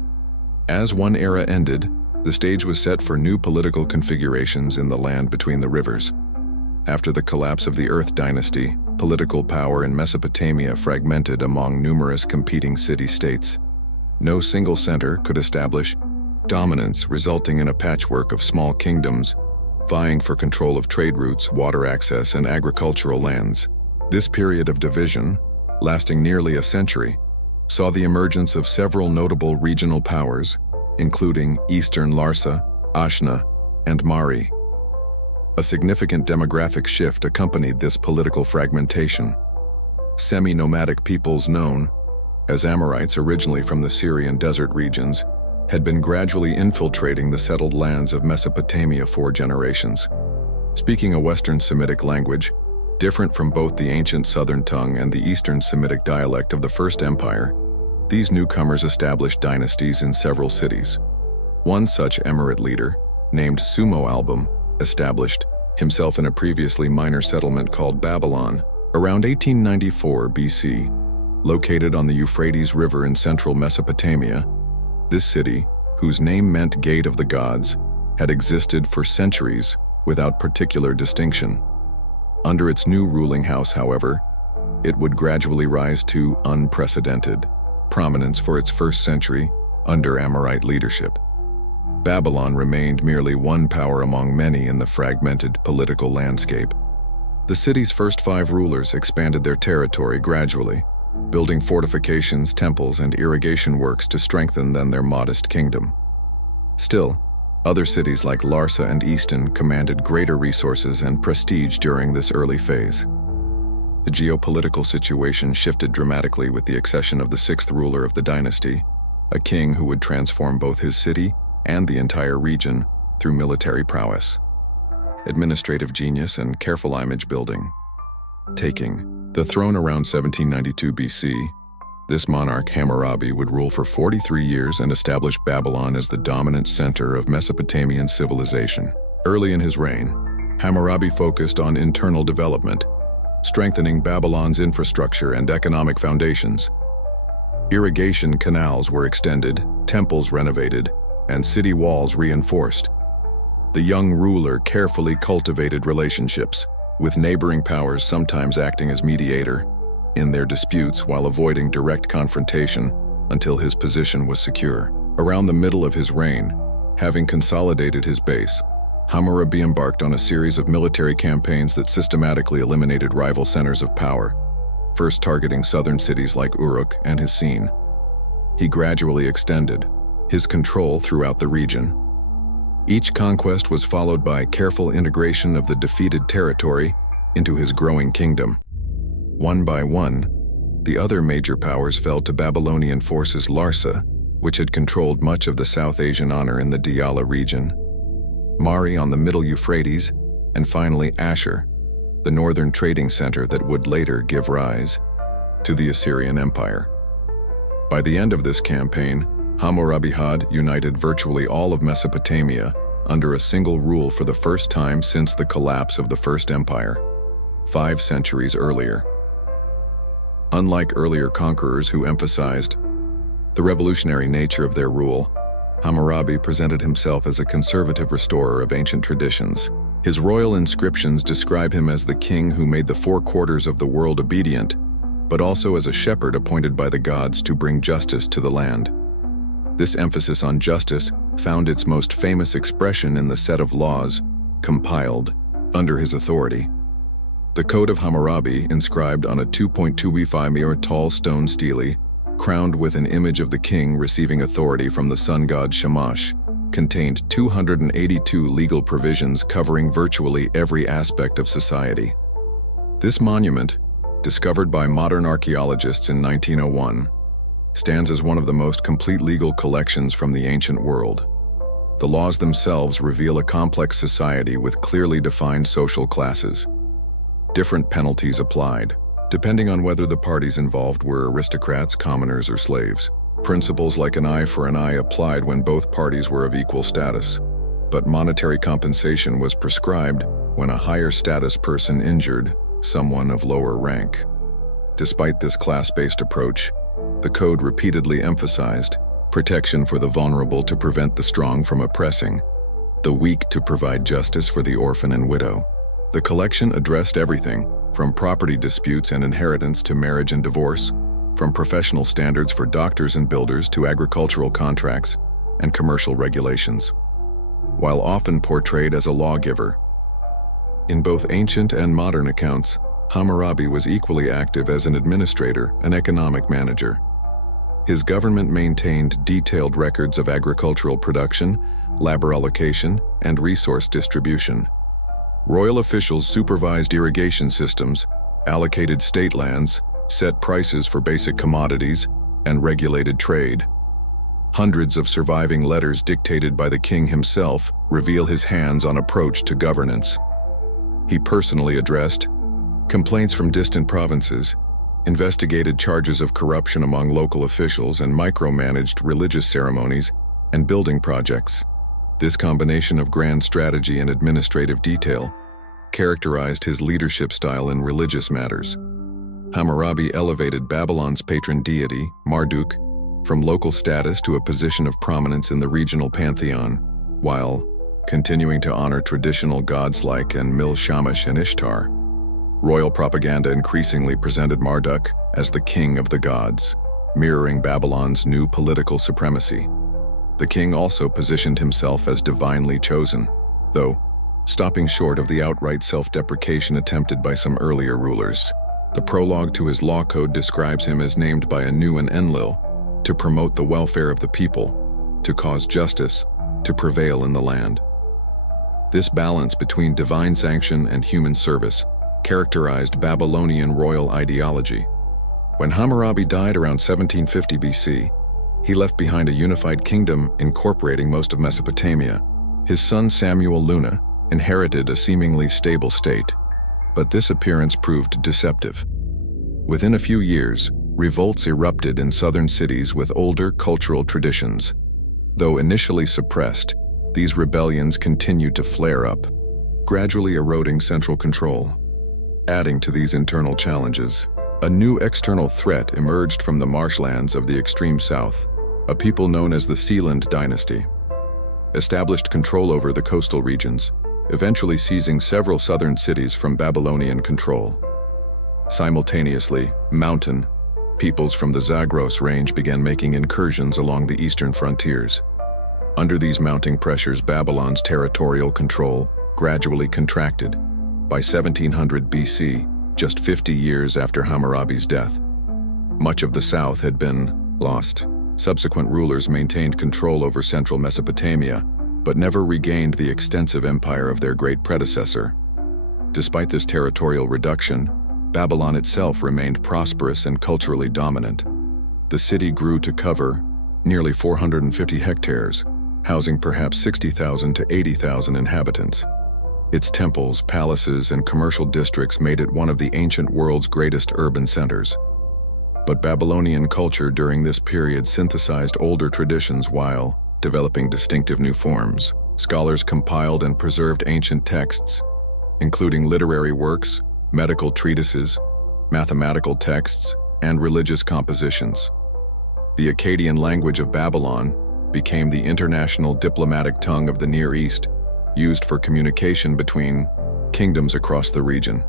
As one era ended, the stage was set for new political configurations in the land between the rivers. After the collapse of the Earth dynasty, political power in Mesopotamia fragmented among numerous competing city-states. No single center could establish dominance, resulting in a patchwork of small kingdoms, vying for control of trade routes, water access, and agricultural lands. This period of division, lasting nearly a century, saw the emergence of several notable regional powers, including Eastern Larsa, Ashna, and Mari. A significant demographic shift accompanied this political fragmentation. Semi-nomadic peoples known as Amorites, originally from the Syrian desert regions, had been gradually infiltrating the settled lands of Mesopotamia for generations. Speaking a Western Semitic language, different from both the ancient Southern tongue and the Eastern Semitic dialect of the First Empire, these newcomers established dynasties in several cities. One such Emirate leader, named Sumo-Album, established himself in a previously minor settlement called Babylon around 1894 BC. Located on the Euphrates River in central Mesopotamia, this city, whose name meant Gate of the Gods, had existed for centuries without particular distinction. Under its new ruling house, however, it would gradually rise to unprecedented prominence for its first century under Amorite leadership. Babylon remained merely one power among many in the fragmented political landscape. The city's first 5 rulers expanded their territory gradually, building fortifications, temples, and irrigation works to strengthen their modest kingdom. Still, other cities like Larsa and Easton commanded greater resources and prestige during this early phase. The geopolitical situation shifted dramatically with the accession of the 6th ruler of the dynasty, a king who would transform both his city and the entire region through military prowess, administrative genius, and careful image building. Taking the throne around 1792 BC, this monarch Hammurabi would rule for 43 years and establish Babylon as the dominant center of Mesopotamian civilization. Early in his reign, Hammurabi focused on internal development, strengthening Babylon's infrastructure and economic foundations. Irrigation canals were extended, temples renovated, and city walls reinforced. The young ruler carefully cultivated relationships, with neighboring powers sometimes acting as mediator in their disputes while avoiding direct confrontation until his position was secure. Around the middle of his reign, having consolidated his base, Hammurabi embarked on a series of military campaigns that systematically eliminated rival centers of power. first targeting southern cities like Uruk and Hissin. He gradually extended his control throughout the region. Each conquest was followed by careful integration of the defeated territory into his growing kingdom. One by one, the other major powers fell to Babylonian forces. Larsa, which had controlled much of the South Asian honor in the Diyala region, Mari on the Middle Euphrates, and finally Ashur, the northern trading center that would later give rise to the Assyrian Empire. By the end of this campaign, Hammurabi had united virtually all of Mesopotamia under a single rule for the first time since the collapse of the First Empire, 5 centuries earlier. Unlike earlier conquerors who emphasized the revolutionary nature of their rule, Hammurabi presented himself as a conservative restorer of ancient traditions. His royal inscriptions describe him as the king who made the 4 quarters of the world obedient, but also as a shepherd appointed by the gods to bring justice to the land. This emphasis on justice found its most famous expression in the set of laws compiled under his authority. The Code of Hammurabi, inscribed on a 2.2 tall stone stele, crowned with an image of the king receiving authority from the sun god Shamash, contained 282 legal provisions covering virtually every aspect of society. This monument, discovered by modern archaeologists in 1901, stands as one of the most complete legal collections from the ancient world. The laws themselves reveal a complex society with clearly defined social classes. Different penalties applied, depending on whether the parties involved were aristocrats, commoners, or slaves. Principles like an eye for an eye applied when both parties were of equal status, but monetary compensation was prescribed when a higher status person injured someone of lower rank. Despite this class-based approach, the code repeatedly emphasized protection for the vulnerable to prevent the strong from oppressing, the weak to provide justice for the orphan and widow. The collection addressed everything from property disputes and inheritance to marriage and divorce, from professional standards for doctors and builders to agricultural contracts and commercial regulations. While often portrayed as a lawgiver, in both ancient and modern accounts, Hammurabi was equally active as an administrator and economic manager. His government maintained detailed records of agricultural production, labor allocation, and resource distribution. Royal officials supervised irrigation systems, allocated state lands, set prices for basic commodities, and regulated trade. Hundreds of surviving letters dictated by the king himself reveal his hands-on approach to governance. He personally addressed complaints from distant provinces, investigated charges of corruption among local officials, and micromanaged religious ceremonies and building projects. This combination of grand strategy and administrative detail characterized his leadership style in religious matters. Hammurabi elevated Babylon's patron deity, Marduk, from local status to a position of prominence in the regional pantheon, while continuing to honor traditional gods like Enlil, Shamash, and Ishtar. Royal propaganda increasingly presented Marduk as the king of the gods, mirroring Babylon's new political supremacy. The king also positioned himself as divinely chosen, though stopping short of the outright self-deprecation attempted by some earlier rulers. The prologue to his law code describes him as named by Anu and Enlil to promote the welfare of the people, to cause justice to prevail in the land. This balance between divine sanction and human service characterized Babylonian royal ideology. When Hammurabi died around 1750 BC, he left behind a unified kingdom incorporating most of Mesopotamia. His son Samuel Luna inherited a seemingly stable state, but this appearance proved deceptive. Within a few years, revolts erupted in southern cities with older cultural traditions. Though initially suppressed, these rebellions continued to flare up, gradually eroding central control. Adding to these internal challenges, a new external threat emerged from the marshlands of the extreme south. A people known as the Sealand dynasty established control over the coastal regions, eventually seizing several southern cities from Babylonian control. Simultaneously, mountain peoples from the Zagros range began making incursions along the eastern frontiers. Under these mounting pressures, Babylon's territorial control gradually contracted. By 1700 BC, just 50 years after Hammurabi's death. Much of the south had been lost. Subsequent rulers maintained control over central Mesopotamia, but never regained the extensive empire of their great predecessor. Despite this territorial reduction, Babylon itself remained prosperous and culturally dominant. The city grew to cover nearly 450 hectares, housing perhaps 60,000 to 80,000 inhabitants. Its temples, palaces, and commercial districts made it one of the ancient world's greatest urban centers. But Babylonian culture during this period synthesized older traditions while developing distinctive new forms. Scholars compiled and preserved ancient texts, including literary works, medical treatises, mathematical texts, and religious compositions. The Akkadian language of Babylon became the international diplomatic tongue of the Near East, used for communication between kingdoms across the region.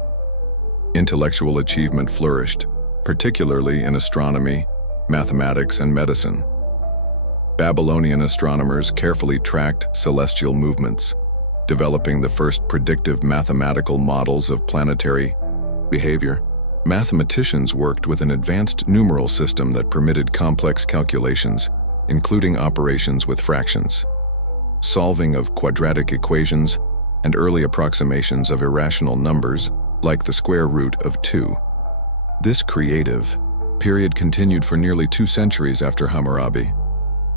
Intellectual achievement flourished, particularly in astronomy, mathematics, and medicine. Babylonian astronomers carefully tracked celestial movements, developing the first predictive mathematical models of planetary behavior. Mathematicians worked with an advanced numeral system that permitted complex calculations, including operations with fractions, solving of quadratic equations, and early approximations of irrational numbers like the square root of 2. This creative period continued for nearly 2 centuries after Hammurabi.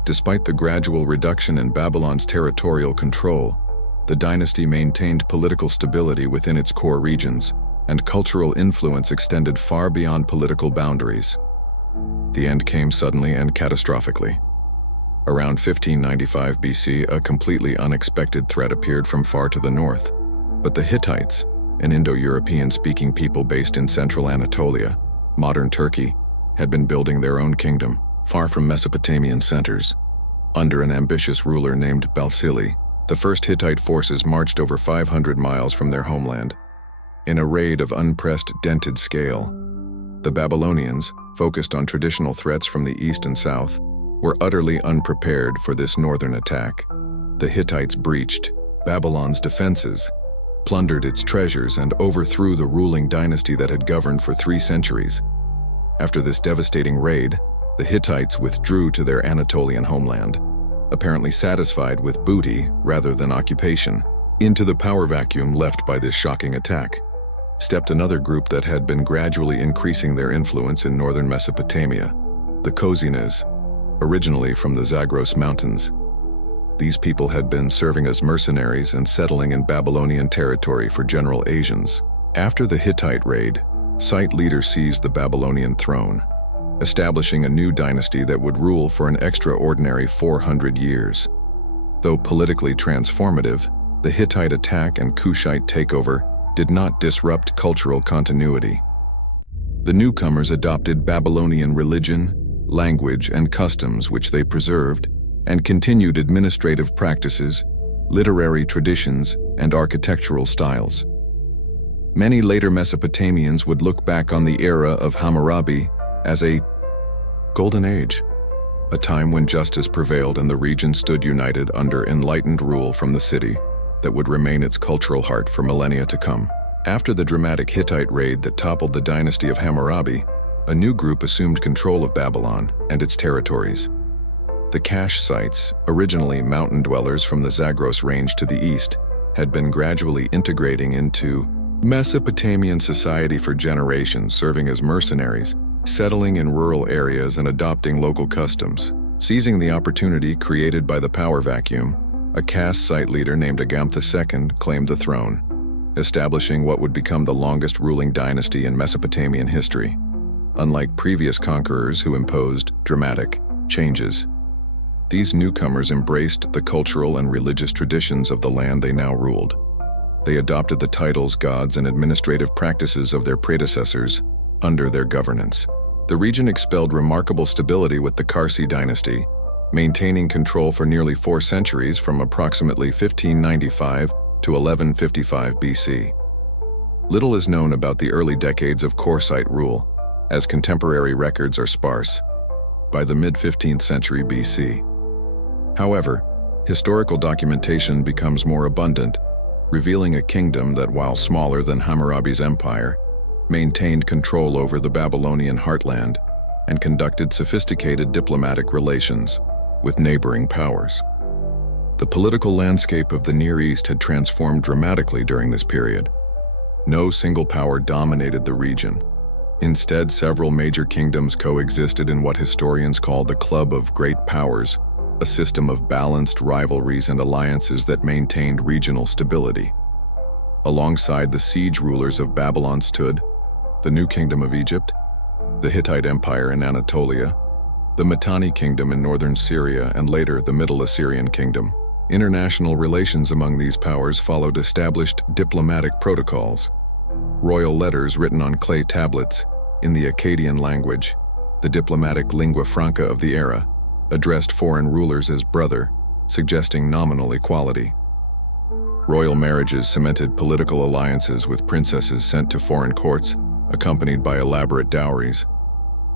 Despite the gradual reduction in Babylon's territorial control, the dynasty maintained political stability within its core regions, and cultural influence extended far beyond political boundaries. The end came suddenly and catastrophically. Around 1595 BC, a completely unexpected threat appeared from far to the north. But the Hittites, an Indo-European-speaking people based in central Anatolia, modern Turkey, had been building their own kingdom, far from Mesopotamian centers. Under an ambitious ruler named Balsili, the first Hittite forces marched over 500 miles from their homeland. In a raid of unprecedented scale, the Babylonians, focused on traditional threats from the east and south, were utterly unprepared for this northern attack. The Hittites breached Babylon's defenses, plundered its treasures, and overthrew the ruling dynasty that had governed for 3 centuries. After this devastating raid, the Hittites withdrew to their Anatolian homeland, apparently satisfied with booty rather than occupation. Into the power vacuum left by this shocking attack stepped another group that had been gradually increasing their influence in northern Mesopotamia, the Kozinas, originally from the Zagros Mountains. These people had been serving as mercenaries and settling in Babylonian territory for General Asians. After the Hittite raid, site leaders seized the Babylonian throne, establishing a new dynasty that would rule for an extraordinary 400 years. Though politically transformative, the Hittite attack and Kushite takeover did not disrupt cultural continuity. The newcomers adopted Babylonian religion, language, and customs which they preserved, and continued administrative practices, literary traditions, and architectural styles. Many later Mesopotamians would look back on the era of Hammurabi as a golden age, a time when justice prevailed and the region stood united under enlightened rule from the city that would remain its cultural heart for millennia to come. After the dramatic Hittite raid that toppled the dynasty of Hammurabi, a new group assumed control of Babylon and its territories. The Kashites, originally mountain dwellers from the Zagros Range to the east, had been gradually integrating into Mesopotamian society for generations, serving as mercenaries, settling in rural areas, and adopting local customs. Seizing the opportunity created by the power vacuum, a Kasite leader named Agamtha II claimed the throne, establishing what would become the longest ruling dynasty in Mesopotamian history. Unlike previous conquerors who imposed dramatic changes, these newcomers embraced the cultural and religious traditions of the land they now ruled. They adopted the titles, gods, and administrative practices of their predecessors under their governance. The region expelled remarkable stability with the Karsi dynasty, maintaining control for nearly 4 centuries from approximately 1595 to 1155 BC. Little is known about the early decades of Karsite rule, as contemporary records are sparse. By the mid-15th century BC, however, historical documentation becomes more abundant, revealing a kingdom that, while smaller than Hammurabi's empire, maintained control over the Babylonian heartland, and conducted sophisticated diplomatic relations with neighboring powers. The political landscape of the Near East had transformed dramatically during this period. No single power dominated the region. Instead, several major kingdoms coexisted in what historians call the Club of Great Powers, a system of balanced rivalries and alliances that maintained regional stability. Alongside the siege rulers of Babylon stood the New Kingdom of Egypt, the Hittite Empire in Anatolia, the Mitanni Kingdom in northern Syria, and later the Middle Assyrian Kingdom. International relations among these powers followed established diplomatic protocols. Royal letters written on clay tablets in the Akkadian language, the diplomatic lingua franca of the era, addressed foreign rulers as brother, suggesting nominal equality. Royal marriages cemented political alliances with princesses sent to foreign courts, accompanied by elaborate dowries.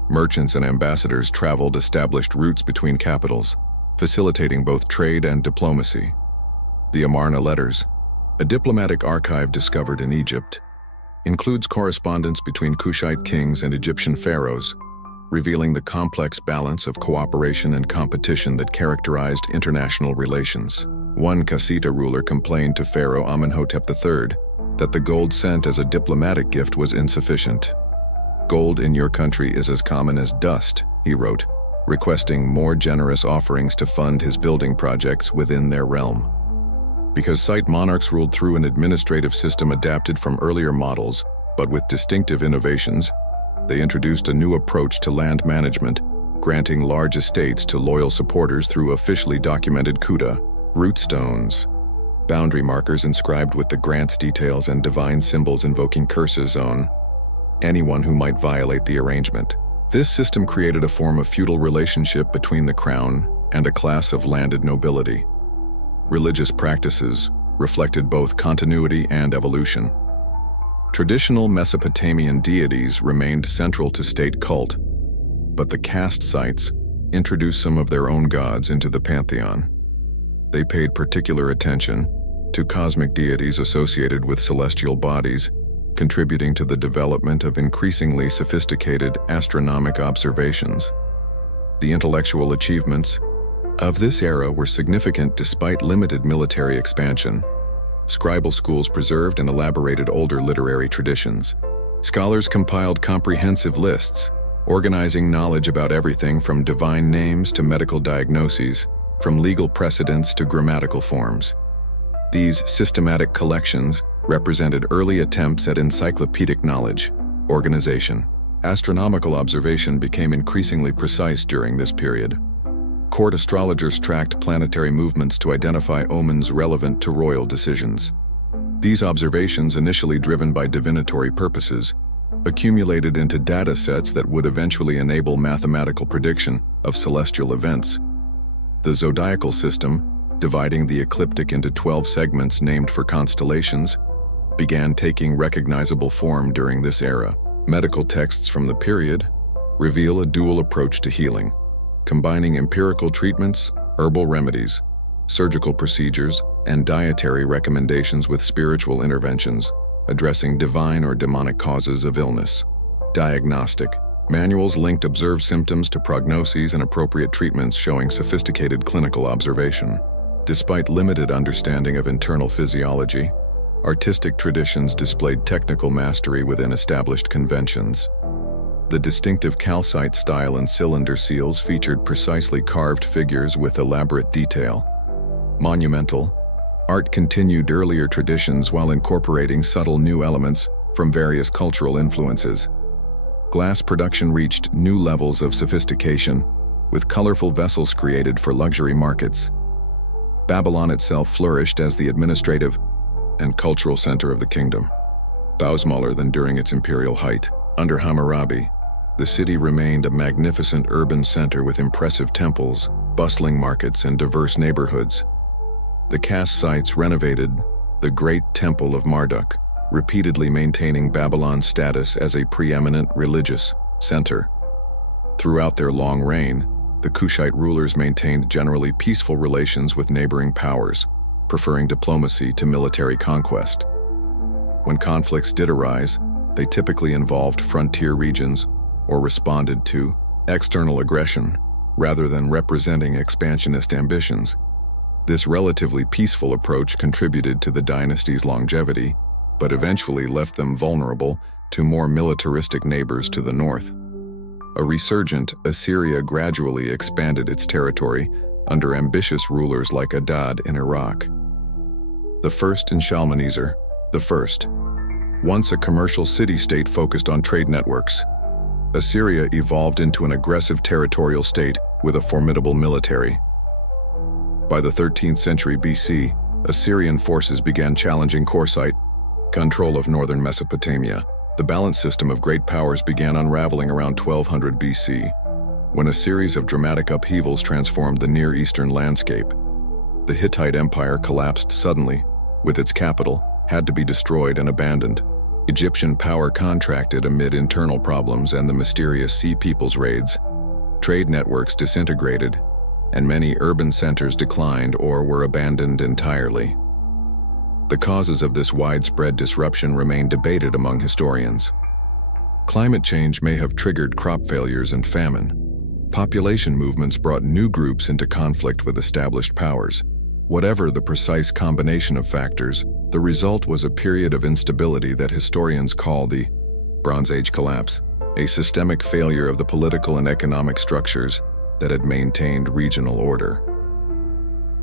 Merchants and ambassadors traveled established routes between capitals, facilitating both trade and diplomacy. The Amarna Letters, a diplomatic archive discovered in Egypt, includes correspondence between Kushite kings and Egyptian pharaohs, revealing the complex balance of cooperation and competition that characterized international relations. One Kassita ruler complained to Pharaoh Amenhotep III that the gold sent as a diplomatic gift was insufficient. "Gold in your country is as common as dust," he wrote, requesting more generous offerings to fund his building projects within their realm. Because Scythe monarchs ruled through an administrative system adapted from earlier models, but with distinctive innovations, they introduced a new approach to land management, granting large estates to loyal supporters through officially documented kuta, root stones, boundary markers inscribed with the grant's details and divine symbols invoking curses on anyone who might violate the arrangement. This system created a form of feudal relationship between the crown and a class of landed nobility. Religious practices reflected both continuity and evolution. Traditional Mesopotamian deities remained central to state cult, but the caste sites introduced some of their own gods into the pantheon. They paid particular attention to cosmic deities associated with celestial bodies, contributing to the development of increasingly sophisticated astronomic observations. The intellectual achievements of this era were significant despite limited military expansion. Scribal schools preserved and elaborated older literary traditions. Scholars compiled comprehensive lists, organizing knowledge about everything from divine names to medical diagnoses, from legal precedents to grammatical forms. These systematic collections represented early attempts at encyclopedic knowledge, organization. Astronomical observation became increasingly precise during this period. Court astrologers tracked planetary movements to identify omens relevant to royal decisions. These observations, initially driven by divinatory purposes, accumulated into data sets that would eventually enable mathematical prediction of celestial events. The zodiacal system, dividing the ecliptic into 12 segments named for constellations, began taking recognizable form during this era. Medical texts from the period reveal a dual approach to healing, combining empirical treatments, herbal remedies, surgical procedures, and dietary recommendations with spiritual interventions, addressing divine or demonic causes of illness. Diagnostic manuals linked observed symptoms to prognoses and appropriate treatments, showing sophisticated clinical observation. Despite limited understanding of internal physiology, artistic traditions displayed technical mastery within established conventions. The distinctive calcite style and cylinder seals featured precisely carved figures with elaborate detail. Monumental art continued earlier traditions while incorporating subtle new elements from various cultural influences. Glass production reached new levels of sophistication, with colorful vessels created for luxury markets. Babylon itself flourished as the administrative and cultural center of the kingdom, though smaller than during its imperial height. Under Hammurabi, the city remained a magnificent urban center with impressive temples, bustling markets, and diverse neighborhoods. The caste sites renovated the Great Temple of Marduk, repeatedly maintaining Babylon's status as a preeminent religious center. Throughout their long reign, the Kushite rulers maintained generally peaceful relations with neighboring powers, preferring diplomacy to military conquest. When conflicts did arise, They typically involved frontier regions or responded to external aggression rather than representing expansionist ambitions. This relatively peaceful approach contributed to the dynasty's longevity, but eventually left them vulnerable to more militaristic neighbors to the north. A resurgent Assyria gradually expanded its territory under ambitious rulers like Adad in Iraq. The first in Shalmaneser, the first. Once a commercial city-state focused on trade networks, Assyria evolved into an aggressive territorial state with a formidable military. By the 13th century BC, Assyrian forces began challenging Kursite control of northern Mesopotamia. The balance system of great powers began unraveling around 1200 BC, when a series of dramatic upheavals transformed the Near Eastern landscape. The Hittite Empire collapsed suddenly, with its capital had to be destroyed and abandoned. Egyptian power contracted amid internal problems and the mysterious Sea Peoples raids. Trade networks disintegrated, and many urban centers declined or were abandoned entirely. The causes of this widespread disruption remain debated among historians. Climate change may have triggered crop failures and famine. Population movements brought new groups into conflict with established powers. Whatever the precise combination of factors, the result was a period of instability that historians call the Bronze Age collapse, a systemic failure of the political and economic structures that had maintained regional order.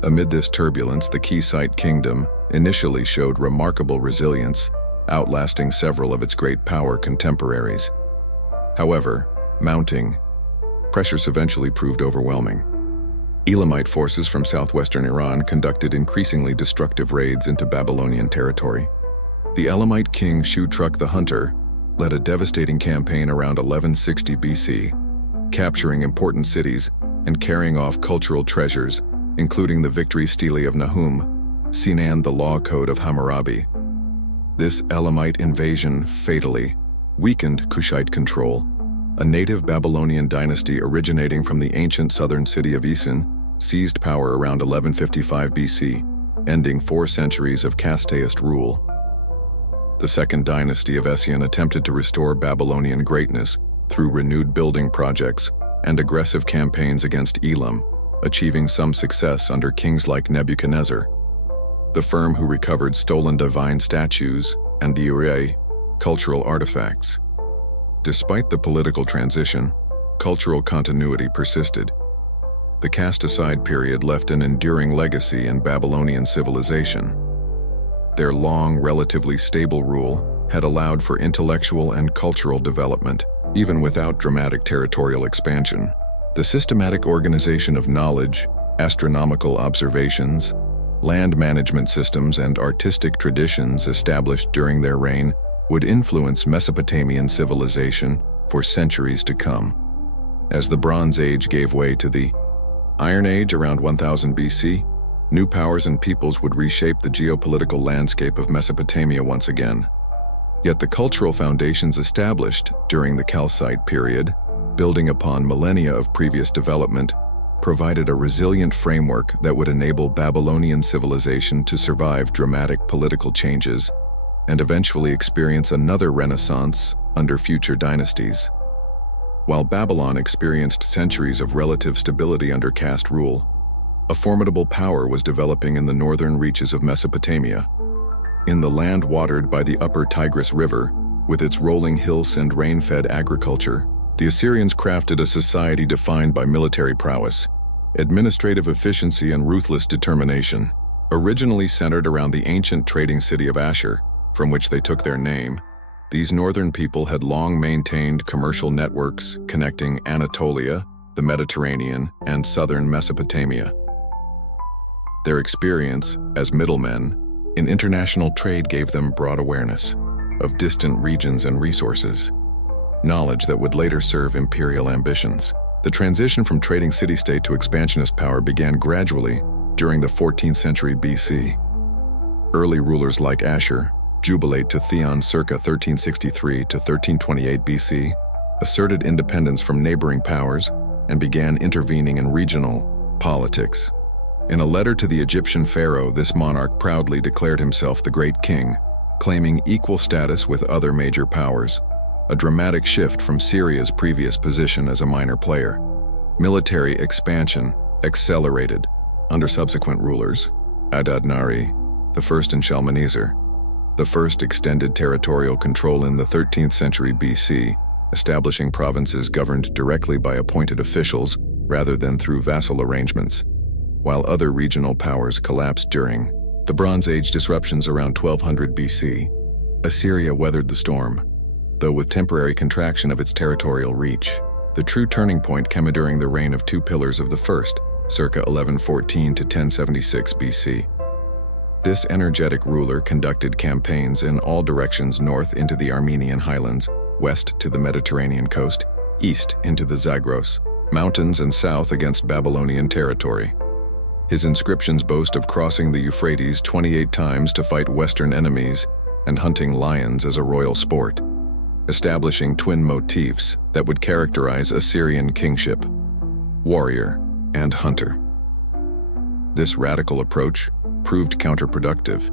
Amid this turbulence, the Kushite kingdom initially showed remarkable resilience, outlasting several of its great power contemporaries. However, mounting pressures eventually proved overwhelming. Elamite forces from southwestern Iran conducted increasingly destructive raids into Babylonian territory. The Elamite king Shutruk the Hunter led a devastating campaign around 1160 BC, capturing important cities and carrying off cultural treasures, including the victory stele of Nahum, Sinan the law code of Hammurabi. This Elamite invasion fatally weakened Kushite control, a native Babylonian dynasty originating from the ancient southern city of Isin, seized power around 1155 BC, ending 4 centuries of casteist rule. The second dynasty of Essien attempted to restore Babylonian greatness through renewed building projects and aggressive campaigns against Elam, achieving some success under kings like Nebuchadnezzar. The firm who recovered stolen divine statues and the Ure cultural artifacts. Despite the political transition, cultural continuity persisted. The cast-aside period left an enduring legacy in Babylonian civilization. Their long, relatively stable rule had allowed for intellectual and cultural development, even without dramatic territorial expansion. The systematic organization of knowledge, astronomical observations, land management systems, and artistic traditions established during their reign would influence Mesopotamian civilization for centuries to come. As the Bronze Age gave way to the Iron Age around 1000 BC, new powers and peoples would reshape the geopolitical landscape of Mesopotamia once again. Yet the cultural foundations established during the Chalcite period, building upon millennia of previous development, provided a resilient framework that would enable Babylonian civilization to survive dramatic political changes and eventually experience another renaissance under future dynasties. While Babylon experienced centuries of relative stability under caste rule, a formidable power was developing in the northern reaches of Mesopotamia. In the land watered by the upper Tigris River, with its rolling hills and rain-fed agriculture, the Assyrians crafted a society defined by military prowess, administrative efficiency, and ruthless determination. Originally centered around the ancient trading city of Ashur, from which they took their name, these northern people had long maintained commercial networks connecting Anatolia, the Mediterranean, and southern Mesopotamia. Their experience as middlemen in international trade gave them broad awareness of distant regions and resources, knowledge that would later serve imperial ambitions. The transition from trading city-state to expansionist power began gradually during the 14th century BC. Early rulers like Ashur, jubilate to Theon circa 1363 to 1328 BC, asserted independence from neighboring powers and began intervening in regional politics. In a letter to the Egyptian pharaoh, this monarch proudly declared himself the great king, claiming equal status with other major powers, a dramatic shift from Syria's previous position as a minor player. Military expansion accelerated under subsequent rulers, Adad-Nari, the first and Shalmaneser. The first extended territorial control in the 13th century BC, establishing provinces governed directly by appointed officials rather than through vassal arrangements, while other regional powers collapsed during the Bronze Age disruptions around 1200 BC. Assyria weathered the storm, though with temporary contraction of its territorial reach. The true turning point came during the reign of two pillars of the first, circa 1114 to 1076 BC. This energetic ruler conducted campaigns in all directions: north into the Armenian highlands, west to the Mediterranean coast, east into the Zagros mountains, and south against Babylonian territory. His inscriptions boast of crossing the Euphrates 28 times to fight Western enemies and hunting lions as a royal sport, establishing twin motifs that would characterize Assyrian kingship: warrior and hunter. This radical approach proved counterproductive,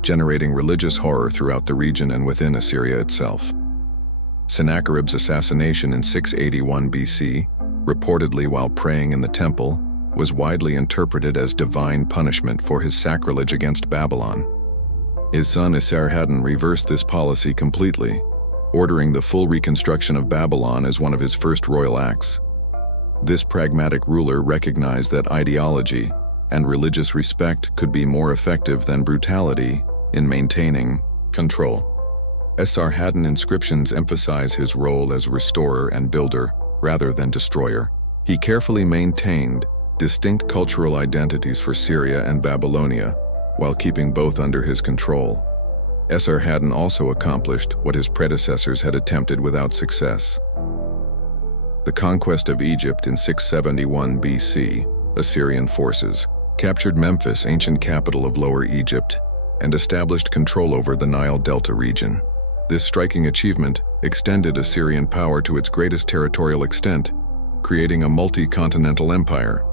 generating religious horror throughout the region and within Assyria itself. Sennacherib's assassination in 681 BC, reportedly while praying in the temple, was widely interpreted as divine punishment for his sacrilege against Babylon. His son Esarhaddon reversed this policy completely, ordering the full reconstruction of Babylon as one of his first royal acts. This pragmatic ruler recognized that ideology and religious respect could be more effective than brutality in maintaining control. Esarhaddon inscriptions emphasize his role as restorer and builder rather than destroyer. He carefully maintained distinct cultural identities for Syria and Babylonia, while keeping both under his control. Esarhaddon also accomplished what his predecessors had attempted without success. The conquest of Egypt in 671 BC, Assyrian forces captured Memphis, ancient capital of Lower Egypt, and established control over the Nile Delta region. This striking achievement extended Assyrian power to its greatest territorial extent, creating a multi-continental empire.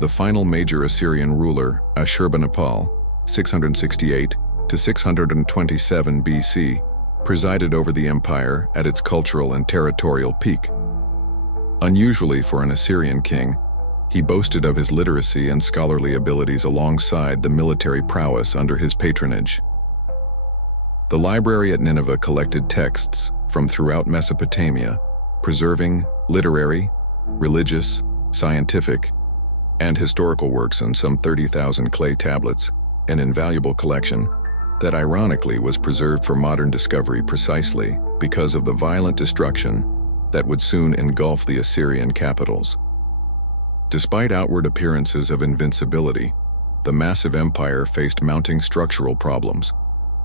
The final major Assyrian ruler, Ashurbanipal, 668 to 627 BC, presided over the empire at its cultural and territorial peak. Unusually for an Assyrian king, he boasted of his literacy and scholarly abilities alongside the military prowess under his patronage. The library at Nineveh collected texts from throughout Mesopotamia, preserving literary, religious, scientific, and historical works in some 30,000 clay tablets, an invaluable collection that ironically was preserved for modern discovery precisely because of the violent destruction that would soon engulf the Assyrian capitals. Despite outward appearances of invincibility, the massive empire faced mounting structural problems.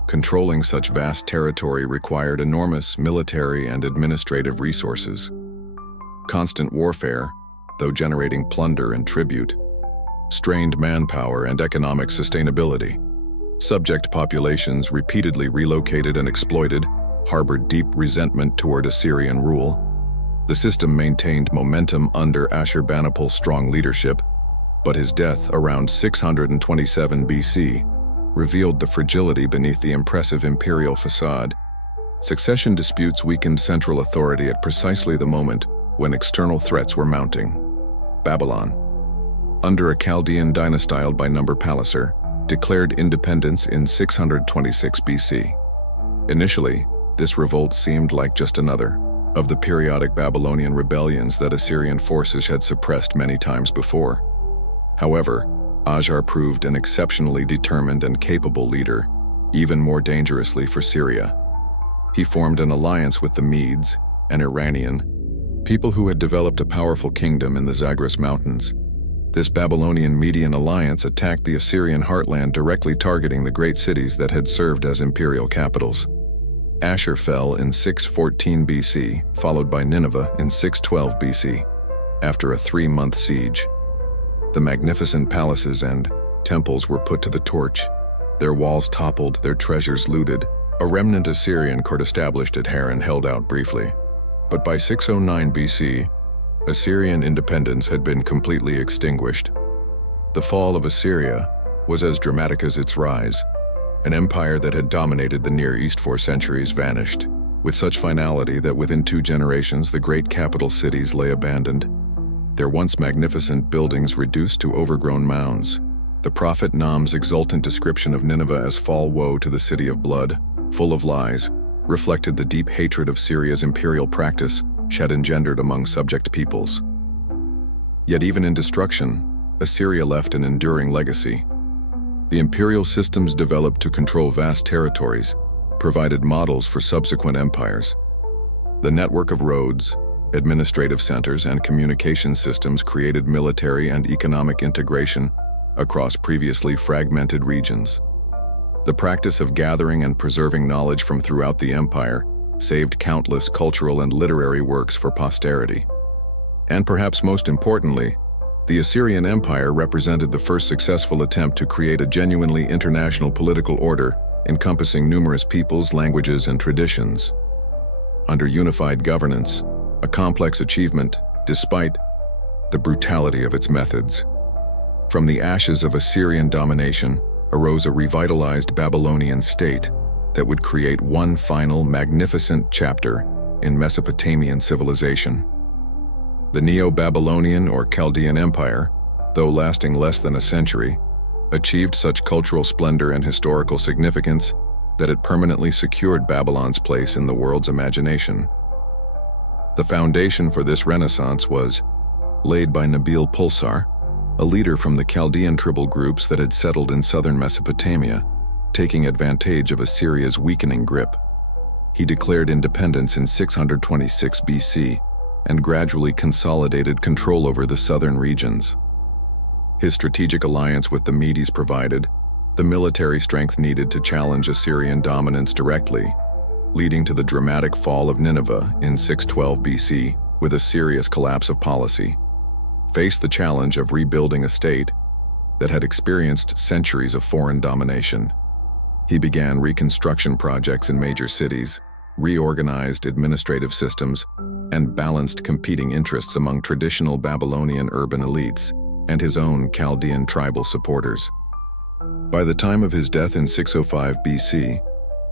Controlling such vast territory required enormous military and administrative resources. Constant warfare, though generating plunder and tribute, strained manpower and economic sustainability. Subject populations repeatedly relocated and exploited, harbored deep resentment toward Assyrian rule. The system maintained momentum under Ashurbanipal's strong leadership, but his death around 627 BC revealed the fragility beneath the impressive imperial facade. Succession disputes weakened central authority at precisely the moment when external threats were mounting. Babylon, under a Chaldean dynasty styled by Palliser, declared independence in 626 BC. Initially, this revolt seemed like just another of the periodic Babylonian rebellions that Assyrian forces had suppressed many times before. However, Ajar proved an exceptionally determined and capable leader, even more dangerously for Syria. He formed an alliance with the Medes, an Iranian people who had developed a powerful kingdom in the Zagros Mountains. This Babylonian-Median alliance attacked the Assyrian heartland, directly targeting the great cities that had served as imperial capitals. Ashur fell in 614 BC, followed by Nineveh in 612 BC, after a 3-month siege. The magnificent palaces and temples were put to the torch, their walls toppled, their treasures looted. A remnant Assyrian court established at Haran held out briefly. But by 609 BC, Assyrian independence had been completely extinguished. The fall of Assyria was as dramatic as its rise. An empire that had dominated the Near East for centuries vanished, with such finality that within 2 generations the great capital cities lay abandoned, their once magnificent buildings reduced to overgrown mounds. The prophet Nahum's exultant description of Nineveh as fall woe to the city of blood, full of lies, reflected the deep hatred of Syria's imperial practice she had engendered among subject peoples. Yet even in destruction, Assyria left an enduring legacy. The imperial systems developed to control vast territories provided models for subsequent empires. The network of roads, administrative centers, and communication systems created military and economic integration across previously fragmented regions. The practice of gathering and preserving knowledge from throughout the empire saved countless cultural and literary works for posterity. And perhaps most importantly, the Assyrian Empire represented the first successful attempt to create a genuinely international political order encompassing numerous peoples, languages, and traditions. Under unified governance, a complex achievement despite the brutality of its methods. From the ashes of Assyrian domination arose a revitalized Babylonian state that would create one final magnificent chapter in Mesopotamian civilization. The Neo-Babylonian or Chaldean Empire, though lasting less than a century, achieved such cultural splendor and historical significance that it permanently secured Babylon's place in the world's imagination. The foundation for this renaissance was laid by Nabil Pulsar, a leader from the Chaldean tribal groups that had settled in southern Mesopotamia, taking advantage of Assyria's weakening grip. He declared independence in 626 BC and gradually consolidated control over the southern regions. His strategic alliance with the Medes provided the military strength needed to challenge Assyrian dominance directly, leading to the dramatic fall of Nineveh in 612 BC with a serious collapse of policy. Faced the challenge of rebuilding a state that had experienced centuries of foreign domination. He began reconstruction projects in major cities, reorganized administrative systems, and balanced competing interests among traditional Babylonian urban elites and his own Chaldean tribal supporters. By the time of his death in 605 BC,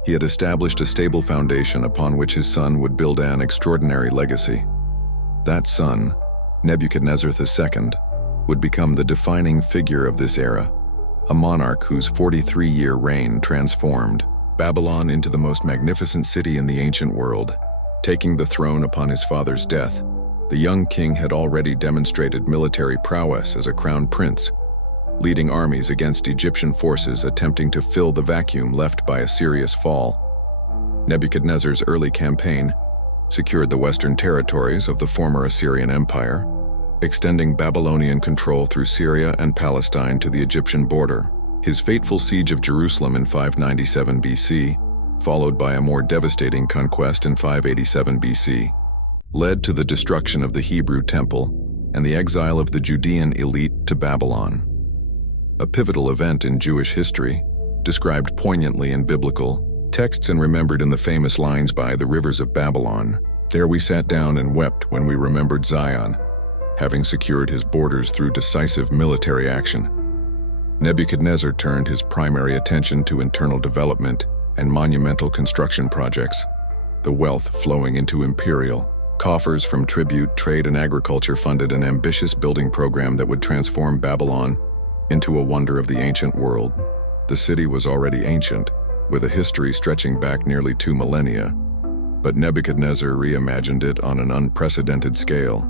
he had established a stable foundation upon which his son would build an extraordinary legacy. That son, Nebuchadnezzar II, would become the defining figure of this era, a monarch whose 43-year reign transformed Babylon into the most magnificent city in the ancient world. Taking the throne upon his father's death, the young king had already demonstrated military prowess as a crown prince, leading armies against Egyptian forces attempting to fill the vacuum left by Assyria's fall. Nebuchadnezzar's early campaign secured the western territories of the former Assyrian Empire, extending Babylonian control through Syria and Palestine to the Egyptian border. His fateful siege of Jerusalem in 597 BC, followed by a more devastating conquest in 587 BC, led to the destruction of the Hebrew temple and the exile of the Judean elite to Babylon. A pivotal event in Jewish history, described poignantly in biblical texts and remembered in the famous lines by the rivers of Babylon. There we sat down and wept when we remembered Zion, having secured his borders through decisive military action. Nebuchadnezzar turned his primary attention to internal development and monumental construction projects, the wealth flowing into imperial coffers from tribute, trade, and agriculture funded an ambitious building program that would transform Babylon into a wonder of the ancient world. The city was already ancient, with a history stretching back nearly 2 millennia, but Nebuchadnezzar reimagined it on an unprecedented scale.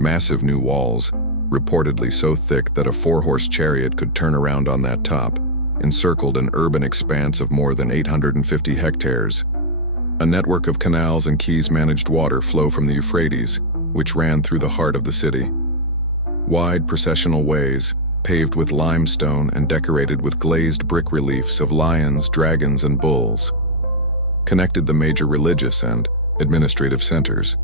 Massive new walls, reportedly so thick that a 4-horse chariot could turn around on that top, encircled an urban expanse of more than 850 hectares. A network of canals and quays managed water flow from the Euphrates, which ran through the heart of the city. Wide processional ways, paved with limestone and decorated with glazed brick reliefs of lions, dragons, and bulls, connected the major religious and administrative centers.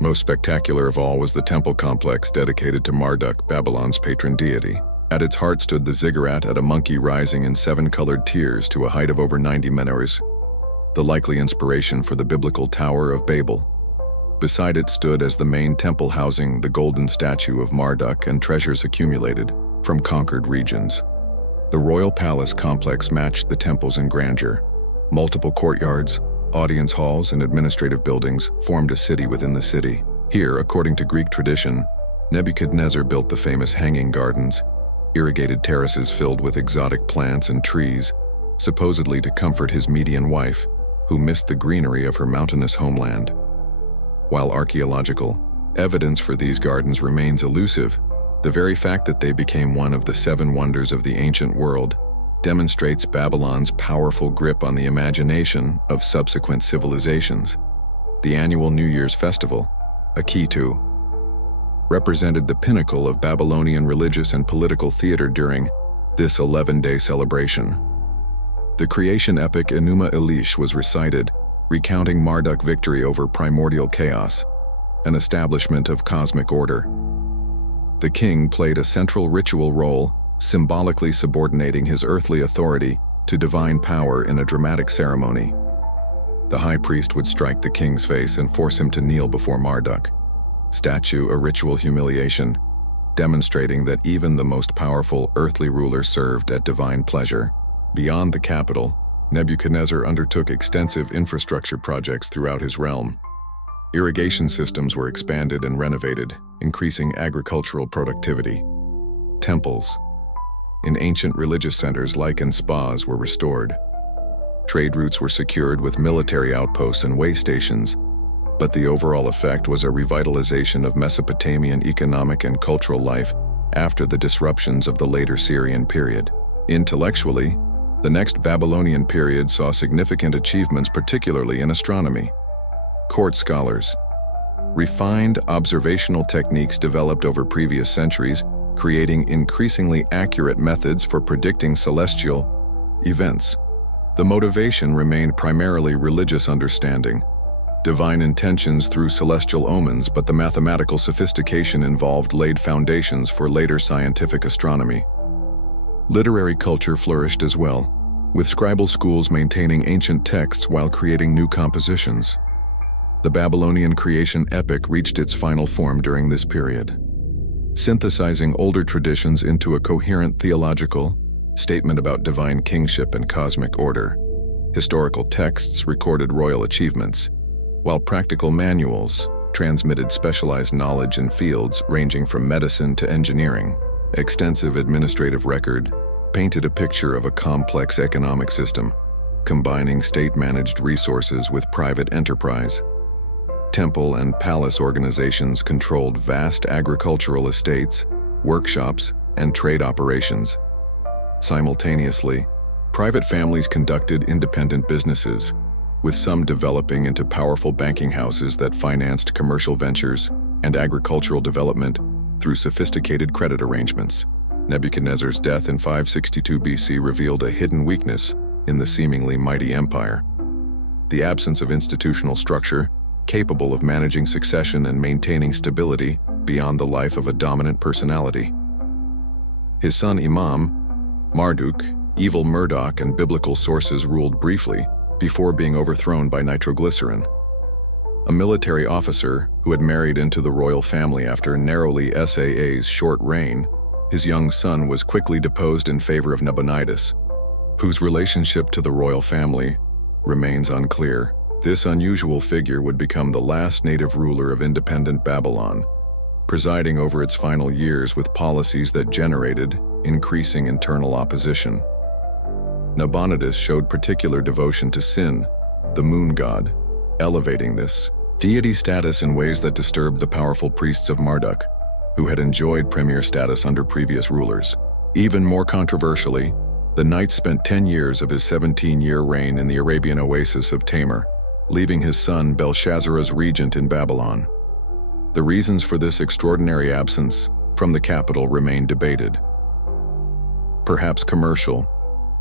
Most spectacular of all was the temple complex dedicated to Marduk, Babylon's patron deity. At its heart stood the ziggurat at a monkey rising in 7 colored tiers to a height of over 90 metres, the likely inspiration for the biblical Tower of Babel. Beside it stood as the main temple housing the golden statue of Marduk and treasures accumulated from conquered regions. The royal palace complex matched the temples in grandeur. Multiple courtyards, audience halls, and administrative buildings formed a city within the city. Here, according to Greek tradition, Nebuchadnezzar built the famous hanging gardens, irrigated terraces filled with exotic plants and trees, supposedly to comfort his Median wife, who missed the greenery of her mountainous homeland. While archaeological evidence for these gardens remains elusive, the very fact that they became one of the 7 wonders of the ancient world demonstrates Babylon's powerful grip on the imagination of subsequent civilizations. The annual New Year's festival, Akitu, represented the pinnacle of Babylonian religious and political theater during this 11-day celebration. The creation epic Enuma Elish was recited, recounting Marduk's victory over primordial chaos, an establishment of cosmic order. The king played a central ritual role, symbolically subordinating his earthly authority to divine power in a dramatic ceremony. The high priest would strike the king's face and force him to kneel before Marduk, statue a ritual humiliation, demonstrating that even the most powerful earthly ruler served at divine pleasure. Beyond the capital, Nebuchadnezzar undertook extensive infrastructure projects throughout his realm. Irrigation systems were expanded and renovated, increasing agricultural productivity. Temples in ancient religious centers like in spas were restored. Trade routes were secured with military outposts and way stations, but the overall effect was a revitalization of Mesopotamian economic and cultural life after the disruptions of the later Syrian period. Intellectually, the next Babylonian period saw significant achievements, particularly in astronomy. Court scholars. Refined observational techniques developed over previous centuries, creating increasingly accurate methods for predicting celestial events. The motivation remained primarily religious understanding, divine intentions through celestial omens, but the mathematical sophistication involved laid foundations for later scientific astronomy. Literary culture flourished as well, with scribal schools maintaining ancient texts while creating new compositions. The Babylonian creation epic reached its final form during this period, synthesizing older traditions into a coherent theological statement about divine kingship and cosmic order. Historical texts recorded royal achievements, while practical manuals transmitted specialized knowledge in fields ranging from medicine to engineering. Extensive administrative record painted a picture of a complex economic system, combining state-managed resources with private enterprise. Temple and palace organizations controlled vast agricultural estates, workshops, and trade operations. Simultaneously, private families conducted independent businesses, with some developing into powerful banking houses that financed commercial ventures and agricultural development through sophisticated credit arrangements. Nebuchadnezzar's death in 562 BC revealed a hidden weakness in the seemingly mighty empire: the absence of institutional structure capable of managing succession and maintaining stability beyond the life of a dominant personality. His son Imam, Marduk, evil Murdoch, and biblical sources ruled briefly before being overthrown by nitroglycerin. A military officer who had married into the royal family after narrowly Saa's short reign, his young son was quickly deposed in favor of Nabonidus, whose relationship to the royal family remains unclear. This unusual figure would become the last native ruler of independent Babylon, presiding over its final years with policies that generated increasing internal opposition. Nabonidus showed particular devotion to Sin, the moon god, elevating this deity status in ways that disturbed the powerful priests of Marduk, who had enjoyed premier status under previous rulers. Even more controversially, the knight spent 10 years of his 17-year reign in the Arabian oasis of Tamar, leaving his son Belshazzar as regent in Babylon. The reasons for this extraordinary absence from the capital remain debated. Perhaps commercial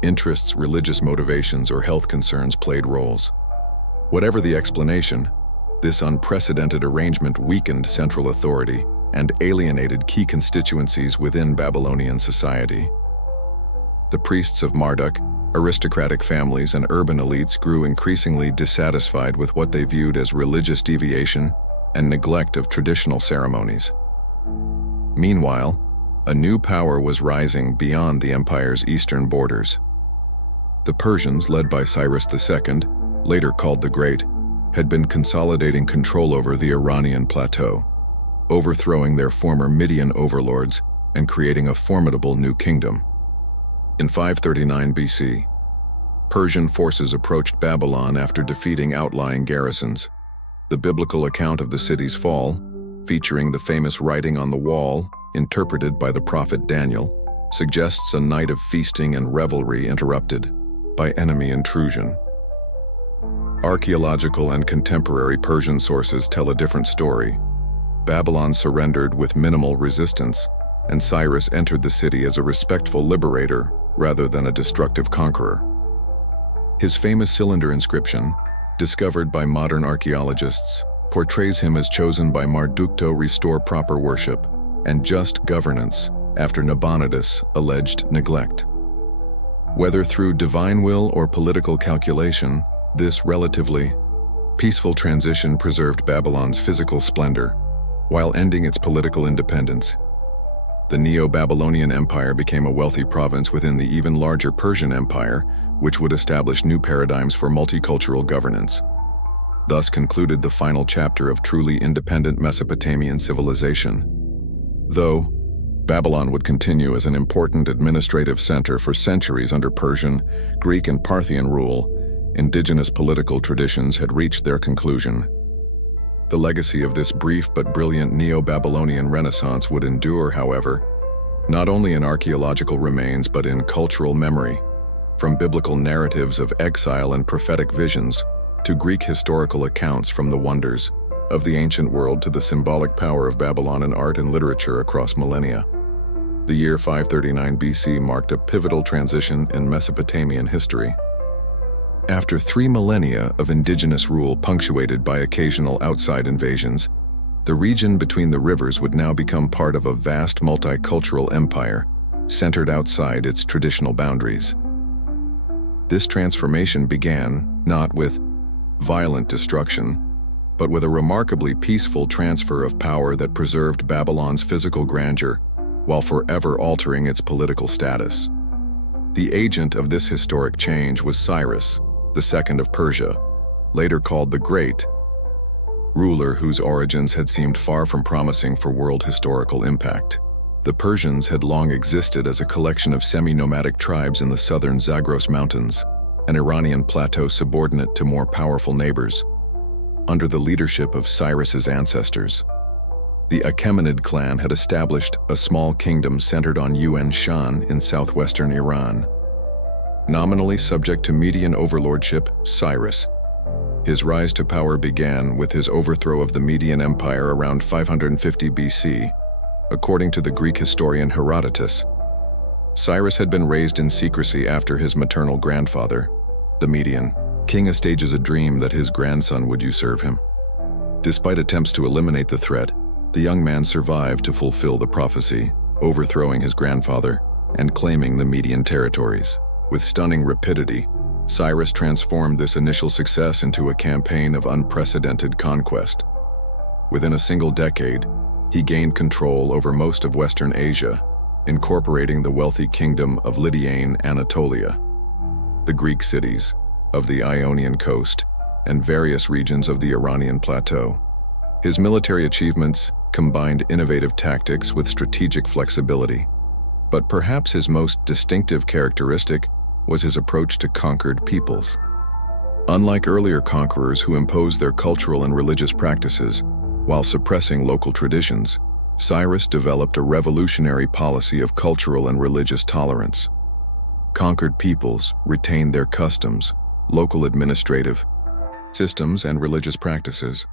interests, religious motivations, or health concerns played roles. Whatever the explanation, this unprecedented arrangement weakened central authority and alienated key constituencies within Babylonian society. The priests of Marduk, aristocratic families, and urban elites grew increasingly dissatisfied with what they viewed as religious deviation and neglect of traditional ceremonies. Meanwhile, A new power was rising beyond the empire's eastern borders. The Persians, led by Cyrus II, later called the Great, had been consolidating control over the Iranian plateau, overthrowing their former Median overlords and creating a formidable new kingdom. In 539 BC, Persian forces approached Babylon after defeating outlying garrisons. The biblical account of the city's fall, featuring the famous writing on the wall, interpreted by the prophet Daniel, suggests a night of feasting and revelry interrupted by enemy intrusion. Archaeological and contemporary Persian sources tell a different story. Babylon surrendered with minimal resistance, and Cyrus entered the city as a respectful liberator rather than a destructive conqueror. His famous cylinder inscription, discovered by modern archaeologists, portrays him as chosen by Marduk to restore proper worship and just governance after Nabonidus' alleged neglect. Whether through divine will or political calculation, this relatively peaceful transition preserved Babylon's physical splendor while ending its political independence. The Neo-Babylonian Empire became a wealthy province within the even larger Persian Empire, which would establish new paradigms for multicultural governance. Thus concluded the final chapter of truly independent Mesopotamian civilization. Though Babylon would continue as an important administrative center for centuries under Persian, Greek, and Parthian rule, indigenous political traditions had reached their conclusion. The legacy of this brief but brilliant Neo-Babylonian Renaissance would endure, however, not only in archaeological remains but in cultural memory, from biblical narratives of exile and prophetic visions to Greek historical accounts from the wonders of the ancient world to the symbolic power of Babylon in art and literature across millennia. The year 539 BC marked a pivotal transition in Mesopotamian history. After 3 millennia of indigenous rule punctuated by occasional outside invasions, the region between the rivers would now become part of a vast multicultural empire centered outside its traditional boundaries. This transformation began not with violent destruction, but with a remarkably peaceful transfer of power that preserved Babylon's physical grandeur while forever altering its political status. The agent of this historic change was Cyrus II of Persia, later called the Great, ruler whose origins had seemed far from promising for world historical impact. The Persians had long existed as a collection of semi-nomadic tribes in the southern Zagros Mountains, an Iranian plateau subordinate to more powerful neighbors, under the leadership of Cyrus's ancestors. The Achaemenid clan had established a small kingdom centered on Yuan Shan in southwestern Iran. Nominally subject to Median overlordship, Cyrus. His rise to power began with his overthrow of the Median Empire around 550 BC, according to the Greek historian Herodotus. Cyrus had been raised in secrecy after his maternal grandfather, the Median king, stages a dream that his grandson would usurp him. Despite attempts to eliminate the threat, the young man survived to fulfill the prophecy, overthrowing his grandfather and claiming the Median territories. With stunning rapidity, Cyrus transformed this initial success into a campaign of unprecedented conquest. Within a single decade, he gained control over most of Western Asia, incorporating the wealthy kingdom of Lydian Anatolia, the Greek cities of the Ionian coast, and various regions of the Iranian plateau. His military achievements combined innovative tactics with strategic flexibility, but perhaps his most distinctive characteristic was his approach to conquered peoples. Unlike earlier conquerors who imposed their cultural and religious practices while suppressing local traditions, Cyrus developed a revolutionary policy of cultural and religious tolerance. Conquered peoples retained their customs, local administrative systems, and religious practices.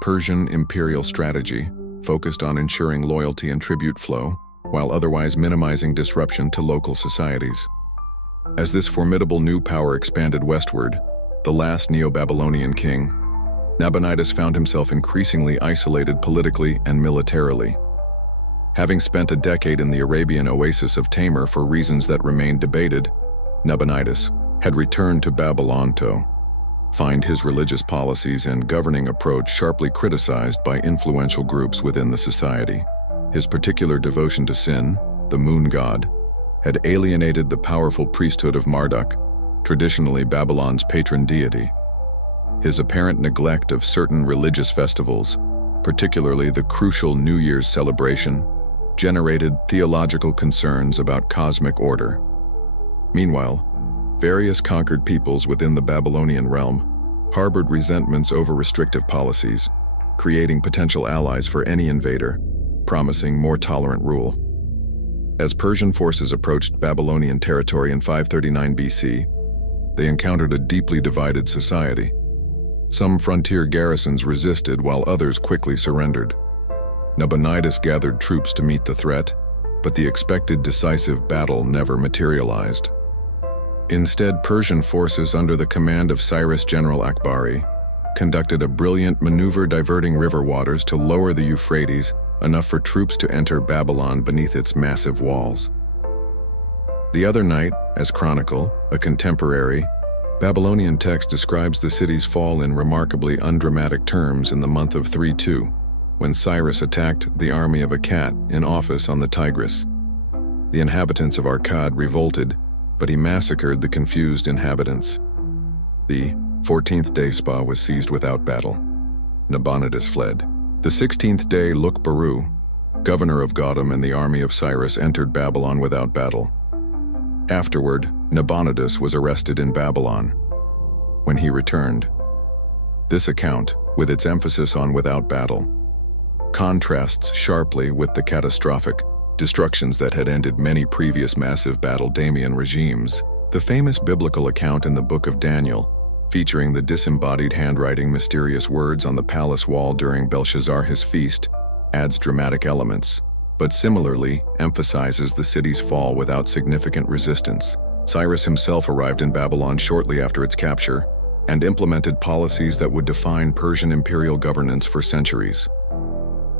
Persian imperial strategy focused on ensuring loyalty and tribute flow, while otherwise minimizing disruption to local societies. As this formidable new power expanded westward, the last Neo-Babylonian king, Nabonidus, found himself increasingly isolated politically and militarily. Having spent a decade in the Arabian oasis of Tamar for reasons that remained debated, Nabonidus had returned to Babylon to find his religious policies and governing approach sharply criticized by influential groups within the society. His particular devotion to sin, the moon god, had alienated the powerful priesthood of Marduk, traditionally Babylon's patron deity. His apparent neglect of certain religious festivals, particularly the crucial New Year's celebration, generated theological concerns about cosmic order. Meanwhile, various conquered peoples within the Babylonian realm harbored resentments over restrictive policies, creating potential allies for any invader, promising more tolerant rule. As Persian forces approached Babylonian territory in 539 BC, they encountered a deeply divided society. Some frontier garrisons resisted while others quickly surrendered. Nabonidus gathered troops to meet the threat, but the expected decisive battle never materialized. Instead, Persian forces under the command of Cyrus General Akbari conducted a brilliant maneuver diverting river waters to lower the Euphrates enough for troops to enter Babylon beneath its massive walls. The other night, as Chronicle, a contemporary Babylonian text, describes the city's fall in remarkably undramatic terms in the month of 3-2, when Cyrus attacked the army of Akkad in office on the Tigris. The inhabitants of Akkad revolted, but he massacred the confused inhabitants. The 14th day spa was seized without battle. Nabonidus fled. The 16th day Luk-Baru, governor of Godum and the army of Cyrus, entered Babylon without battle. Afterward, Nabonidus was arrested in Babylon. When he returned, this account, with its emphasis on without battle, contrasts sharply with the catastrophic destructions that had ended many previous massive Babylonian regimes. The famous biblical account in the book of Daniel, featuring the disembodied handwriting mysterious words on the palace wall during Belshazzar's feast, adds dramatic elements, but similarly emphasizes the city's fall without significant resistance. Cyrus himself arrived in Babylon shortly after its capture and implemented policies that would define Persian imperial governance for centuries.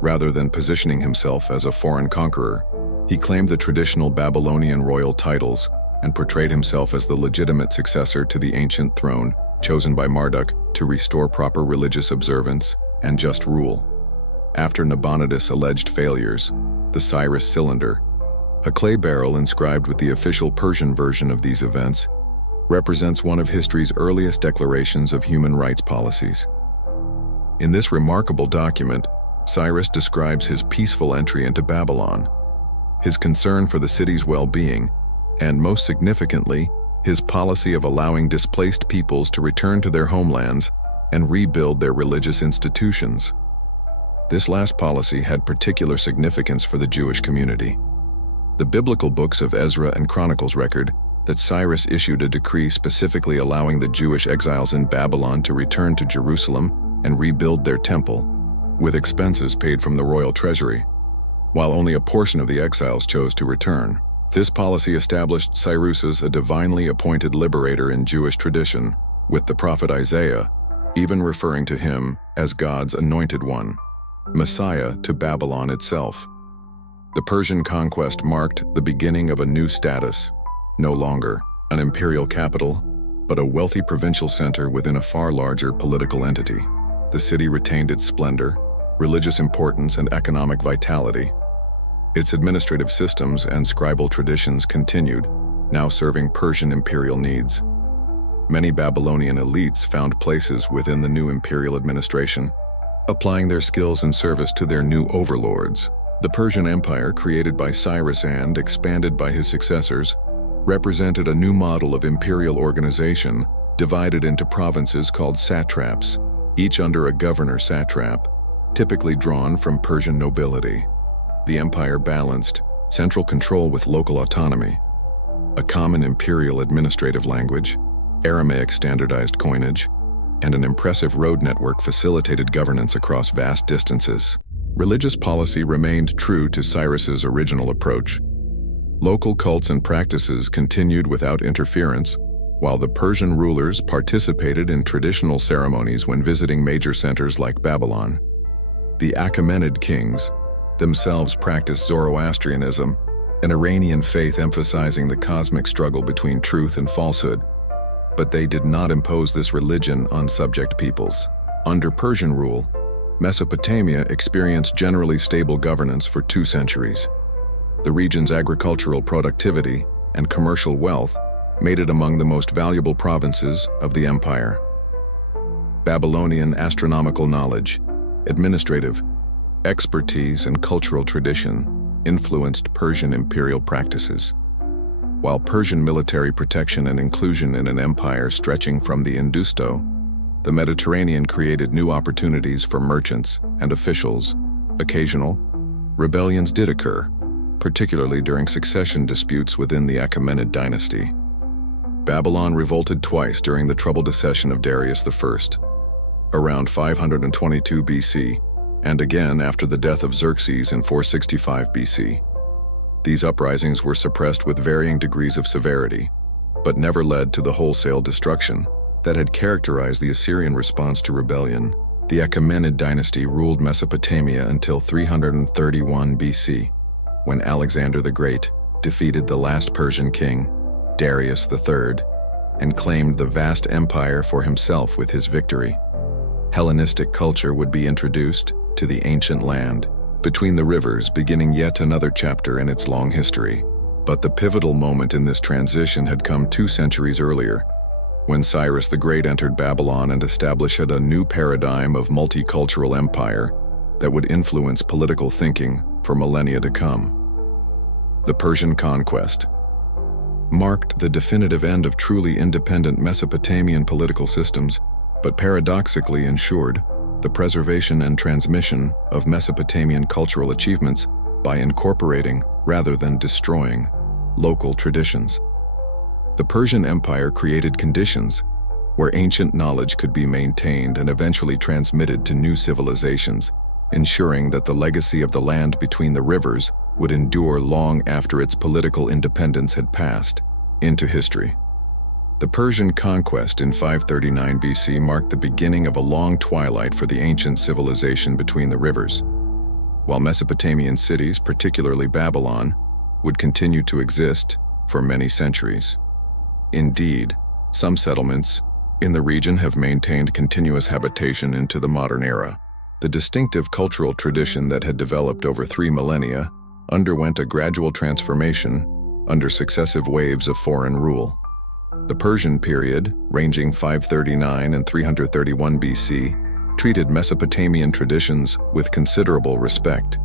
Rather than positioning himself as a foreign conqueror, he claimed the traditional Babylonian royal titles and portrayed himself as the legitimate successor to the ancient throne chosen by Marduk to restore proper religious observance and just rule. After Nabonidus' alleged failures, the Cyrus cylinder, a clay barrel inscribed with the official Persian version of these events, represents one of history's earliest declarations of human rights policies. In this remarkable document, Cyrus describes his peaceful entry into Babylon, his concern for the city's well-being, and most significantly, his policy of allowing displaced peoples to return to their homelands and rebuild their religious institutions. This last policy had particular significance for the Jewish community. The biblical books of Ezra and Chronicles record that Cyrus issued a decree specifically allowing the Jewish exiles in Babylon to return to Jerusalem and rebuild their temple, with expenses paid from the royal treasury, while only a portion of the exiles chose to return. This policy established Cyrus as a divinely appointed liberator in Jewish tradition, with the prophet Isaiah even referring to him as God's anointed one, Messiah to Babylon itself. The Persian conquest marked the beginning of a new status, no longer an imperial capital, but a wealthy provincial center within a far larger political entity. The city retained its splendor, religious importance, and economic vitality. Its administrative systems and scribal traditions continued, now serving Persian imperial needs. Many Babylonian elites found places within the new imperial administration, applying their skills and service to their new overlords. The Persian Empire, created by Cyrus and expanded by his successors, represented a new model of imperial organization divided into provinces called satraps, each under a governor satrap, typically drawn from Persian nobility. The empire balanced central control with local autonomy. A common imperial administrative language, Aramaic standardized coinage, and an impressive road network facilitated governance across vast distances. Religious policy remained true to Cyrus's original approach. Local cults and practices continued without interference, while the Persian rulers participated in traditional ceremonies when visiting major centers like Babylon. The Achaemenid kings themselves practiced Zoroastrianism, an Iranian faith emphasizing the cosmic struggle between truth and falsehood, but they did not impose this religion on subject peoples. Under Persian rule, Mesopotamia experienced generally stable governance for 2 centuries. The region's agricultural productivity and commercial wealth made it among the most valuable provinces of the empire. Babylonian astronomical knowledge, administrative expertise, and cultural tradition influenced Persian imperial practices. While Persian military protection and inclusion in an empire stretching from the Industo, the Mediterranean created new opportunities for merchants and officials. Occasional rebellions did occur, particularly during succession disputes within the Achaemenid dynasty. Babylon revolted twice during the troubled accession of Darius I, around 522 BC, and again after the death of Xerxes in 465 BC. These uprisings were suppressed with varying degrees of severity, but never led to the wholesale destruction that had characterized the Assyrian response to rebellion. The Achaemenid dynasty ruled Mesopotamia until 331 BC, when Alexander the Great defeated the last Persian king, Darius III, and claimed the vast empire for himself with his victory. Hellenistic culture would be introduced to the ancient land between the rivers, beginning yet another chapter in its long history. But the pivotal moment in this transition had come 2 centuries earlier, when Cyrus the Great entered Babylon and established a new paradigm of multicultural empire that would influence political thinking for millennia to come. The Persian conquest marked the definitive end of truly independent Mesopotamian political systems, but paradoxically ensured the preservation and transmission of Mesopotamian cultural achievements by incorporating, rather than destroying, local traditions. The Persian Empire created conditions where ancient knowledge could be maintained and eventually transmitted to new civilizations, ensuring that the legacy of the land between the rivers would endure long after its political independence had passed into history. The Persian conquest in 539 BC marked the beginning of a long twilight for the ancient civilization between the rivers. While Mesopotamian cities, particularly Babylon, would continue to exist for many centuries. Indeed, some settlements in the region have maintained continuous habitation into the modern era. The distinctive cultural tradition that had developed over 3 millennia underwent a gradual transformation under successive waves of foreign rule. The Persian period, ranging 539 and 331 BC, treated Mesopotamian traditions with considerable respect.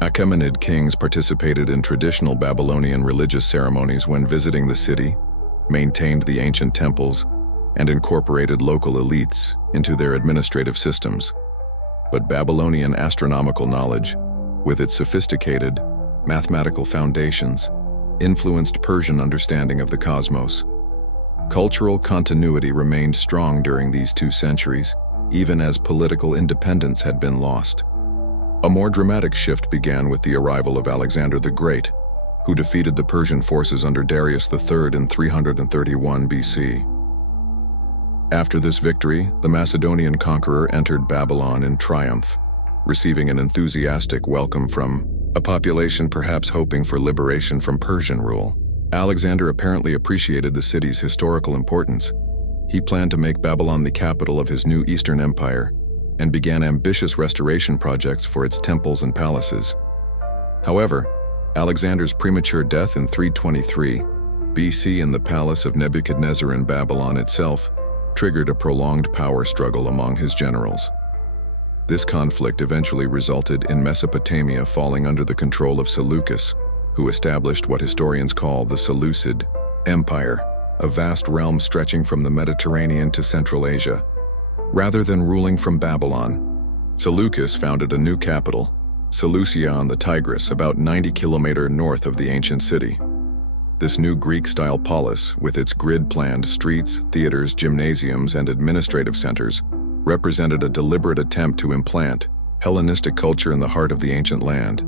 Achaemenid kings participated in traditional Babylonian religious ceremonies when visiting the city, maintained the ancient temples, and incorporated local elites into their administrative systems. But Babylonian astronomical knowledge, with its sophisticated mathematical foundations, influenced Persian understanding of the cosmos. Cultural continuity remained strong during these 2 centuries, even as political independence had been lost. A more dramatic shift began with the arrival of Alexander the Great, who defeated the Persian forces under Darius III in 331 BC. After this victory, the Macedonian conqueror entered Babylon in triumph, receiving an enthusiastic welcome from a population perhaps hoping for liberation from Persian rule. Alexander apparently appreciated the city's historical importance. He planned to make Babylon the capital of his new Eastern Empire and began ambitious restoration projects for its temples and palaces. However, Alexander's premature death in 323 BC in the palace of Nebuchadnezzar in Babylon itself triggered a prolonged power struggle among his generals. This conflict eventually resulted in Mesopotamia falling under the control of Seleucus, who established what historians call the Seleucid Empire, a vast realm stretching from the Mediterranean to Central Asia. Rather than ruling from Babylon, Seleucus founded a new capital, Seleucia on the Tigris, about 90 kilometers north of the ancient city. This new Greek-style polis, with its grid-planned streets, theaters, gymnasiums, and administrative centers, represented a deliberate attempt to implant Hellenistic culture in the heart of the ancient land.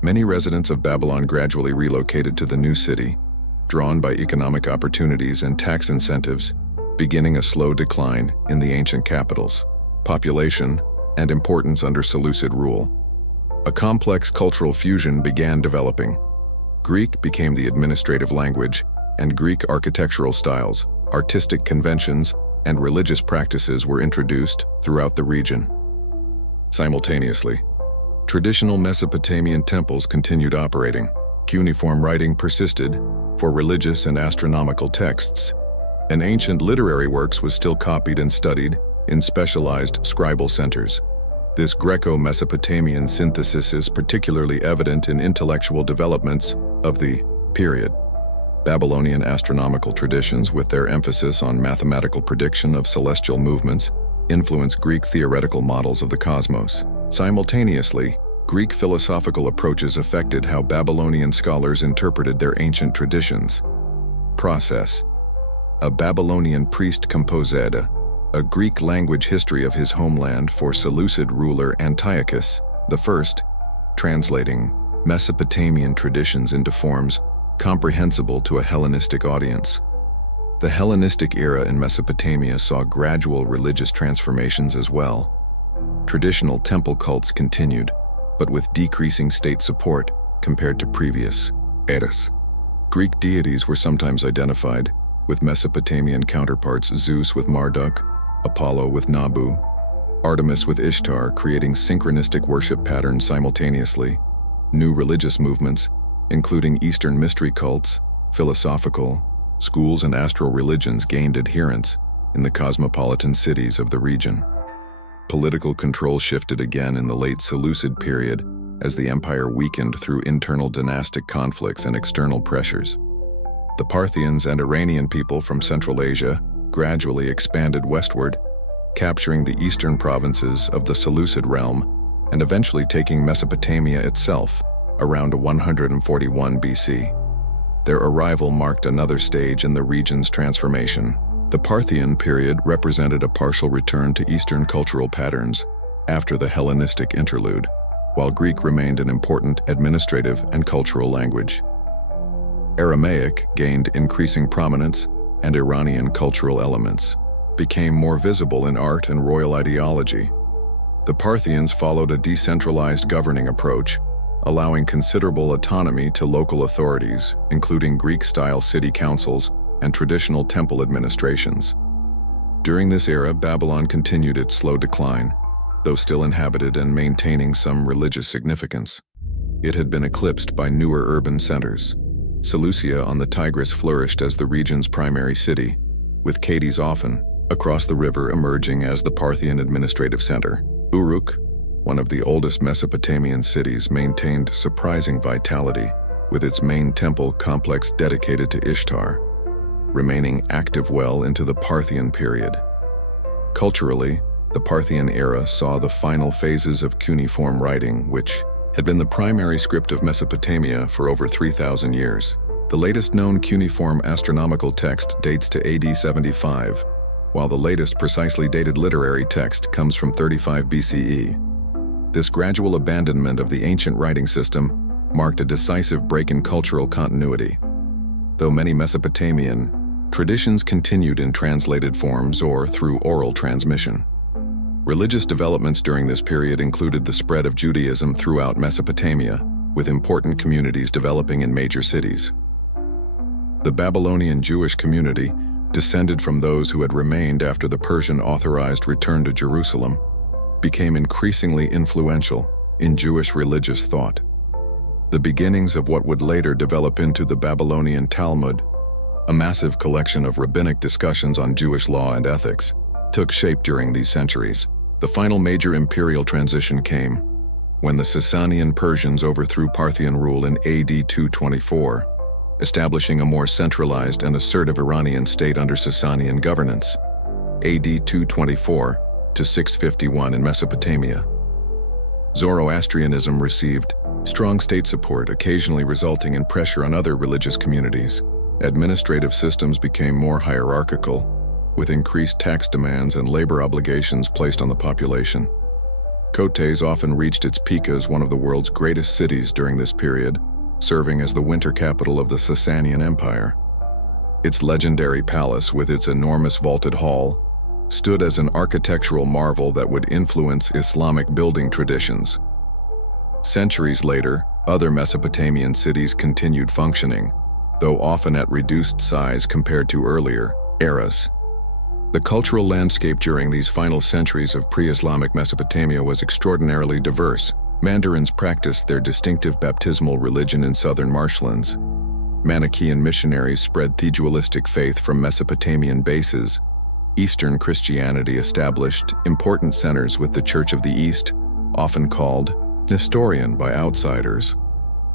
Many residents of Babylon gradually relocated to the new city, drawn by economic opportunities and tax incentives, beginning a slow decline in the ancient capital's population and importance under Seleucid rule. A complex cultural fusion began developing. Greek became the administrative language, and Greek architectural styles, artistic conventions, and religious practices were introduced throughout the region. Simultaneously, traditional Mesopotamian temples continued operating, Cuneiform writing persisted for religious and astronomical texts, and ancient literary works was still copied and studied in specialized scribal centers. This Greco-Mesopotamian synthesis is particularly evident in intellectual developments of the period. Babylonian astronomical traditions, with their emphasis on mathematical prediction of celestial movements, influenced Greek theoretical models of the cosmos. Simultaneously, Greek philosophical approaches affected how Babylonian scholars interpreted their ancient traditions. Process. A Babylonian priest composed a Greek language history of his homeland for Seleucid ruler Antiochus I, translating Mesopotamian traditions into forms comprehensible to a Hellenistic audience. The Hellenistic era in Mesopotamia saw gradual religious transformations as well. Traditional temple cults continued, but with decreasing state support compared to previous eras. Greek deities were sometimes identified, with Mesopotamian counterparts Zeus with Marduk, Apollo with Nabu, Artemis with Ishtar, creating synchronistic worship patterns simultaneously. New religious movements, including Eastern mystery cults, philosophical schools, and astral religions, gained adherents in the cosmopolitan cities of the region. Political control shifted again in the late Seleucid period as the empire weakened through internal dynastic conflicts and external pressures. The Parthians and Iranian people from Central Asia gradually expanded westward, capturing the eastern provinces of the Seleucid realm and eventually taking Mesopotamia itself around 141 BC. Their arrival marked another stage in the region's transformation. The Parthian period represented a partial return to Eastern cultural patterns after the Hellenistic interlude, while Greek remained an important administrative and cultural language. Aramaic gained increasing prominence, and Iranian cultural elements became more visible in art and royal ideology. The Parthians followed a decentralized governing approach, allowing considerable autonomy to local authorities, including Greek-style city councils and traditional temple administrations. During this era, Babylon continued its slow decline, though still inhabited and maintaining some religious significance. It had been eclipsed by newer urban centers. Seleucia on the Tigris flourished as the region's primary city, with Cadiz often across the river emerging as the Parthian administrative center. Uruk, one of the oldest Mesopotamian cities, maintained surprising vitality, with its main temple complex dedicated to Ishtar, remaining active well into the Parthian period. Culturally, the Parthian era saw the final phases of cuneiform writing, which had been the primary script of Mesopotamia for over 3,000 years. The latest known cuneiform astronomical text dates to AD 75, while the latest precisely dated literary text comes from 35 BCE. This gradual abandonment of the ancient writing system marked a decisive break in cultural continuity. Though many Mesopotamian traditions continued in translated forms or through oral transmission. Religious developments during this period included the spread of Judaism throughout Mesopotamia, with important communities developing in major cities. The Babylonian Jewish community, descended from those who had remained after the Persian-authorized return to Jerusalem, became increasingly influential in Jewish religious thought. The beginnings of what would later develop into the Babylonian Talmud, a massive collection of rabbinic discussions on Jewish law and ethics, took shape during these centuries. The final major imperial transition came when the Sasanian Persians overthrew Parthian rule in AD 224, establishing a more centralized and assertive Iranian state under Sasanian governance, AD 224 to 651 in Mesopotamia. Zoroastrianism received strong state support, occasionally resulting in pressure on other religious communities. Administrative systems became more hierarchical, with increased tax demands and labor obligations placed on the population. Kotes often reached its peak as one of the world's greatest cities during this period, serving as the winter capital of the Sasanian Empire. Its legendary palace, with its enormous vaulted hall, stood as an architectural marvel that would influence Islamic building traditions. Centuries later, other Mesopotamian cities continued functioning, though often at reduced size compared to earlier eras. The cultural landscape during these final centuries of pre-Islamic Mesopotamia was extraordinarily diverse, Mandarins practiced their distinctive baptismal religion in southern marshlands. Manichaean missionaries spread theodualistic faith from Mesopotamian bases. Eastern Christianity established important centers with the Church of the East, often called Nestorian by outsiders,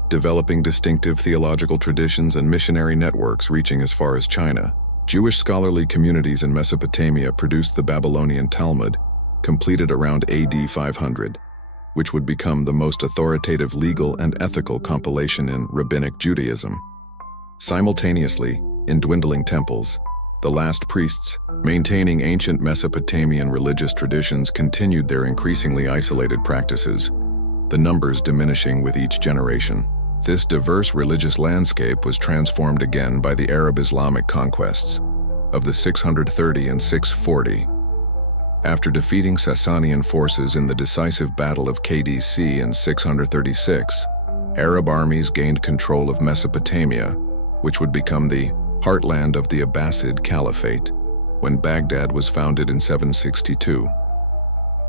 developing distinctive theological traditions and missionary networks reaching as far as China. Jewish scholarly communities in Mesopotamia produced the Babylonian Talmud, completed around AD 500, which would become the most authoritative legal and ethical compilation in Rabbinic Judaism. Simultaneously, in dwindling temples, the last priests, maintaining ancient Mesopotamian religious traditions, continued their increasingly isolated practices, the numbers diminishing with each generation. This diverse religious landscape was transformed again by the Arab-Islamic conquests of the 630 and 640. After defeating Sasanian forces in the decisive Battle of Qadisi in 636, Arab armies gained control of Mesopotamia, which would become the heartland of the Abbasid Caliphate when Baghdad was founded in 762.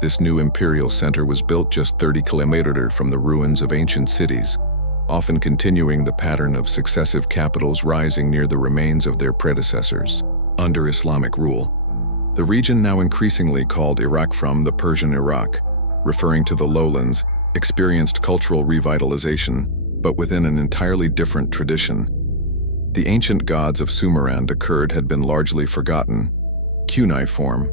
This new imperial center was built just 30 kilometers from the ruins of ancient cities, often continuing the pattern of successive capitals rising near the remains of their predecessors. Under Islamic rule, the region, now increasingly called Iraq from the Persian Iraq, referring to the lowlands, experienced cultural revitalization, but within an entirely different tradition. The ancient gods of Sumerian had been largely forgotten. Cuneiform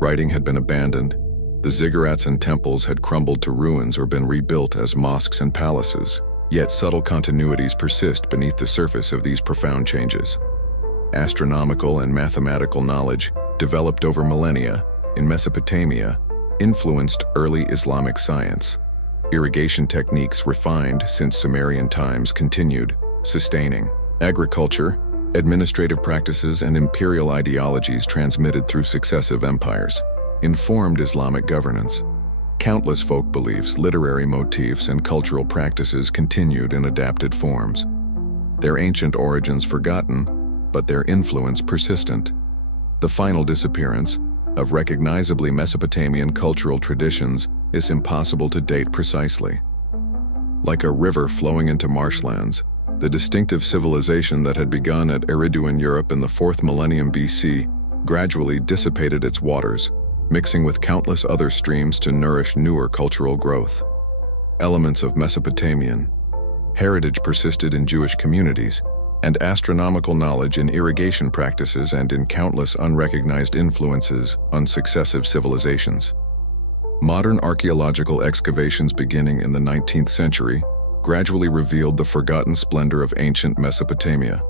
writing had been abandoned. The ziggurats and temples had crumbled to ruins or been rebuilt as mosques and palaces. Yet subtle continuities persist beneath the surface of these profound changes. Astronomical and mathematical knowledge, developed over millennia in Mesopotamia, influenced early Islamic science. Irrigation techniques refined since Sumerian times continued, sustaining agriculture, administrative practices, and imperial ideologies transmitted through successive empires, informed Islamic governance. Countless folk beliefs, literary motifs, and cultural practices continued in adapted forms. Their ancient origins forgotten, but their influence persistent. The final disappearance of recognizably Mesopotamian cultural traditions is impossible to date precisely. Like a river flowing into marshlands, the distinctive civilization that had begun at Eriduan Europe in the 4th millennium BC gradually dissipated its waters, mixing with countless other streams to nourish newer cultural growth. Elements of Mesopotamian heritage persisted in Jewish communities, and astronomical knowledge in irrigation practices and in countless unrecognized influences on successive civilizations. Modern archaeological excavations beginning in the 19th century gradually revealed the forgotten splendor of ancient Mesopotamia.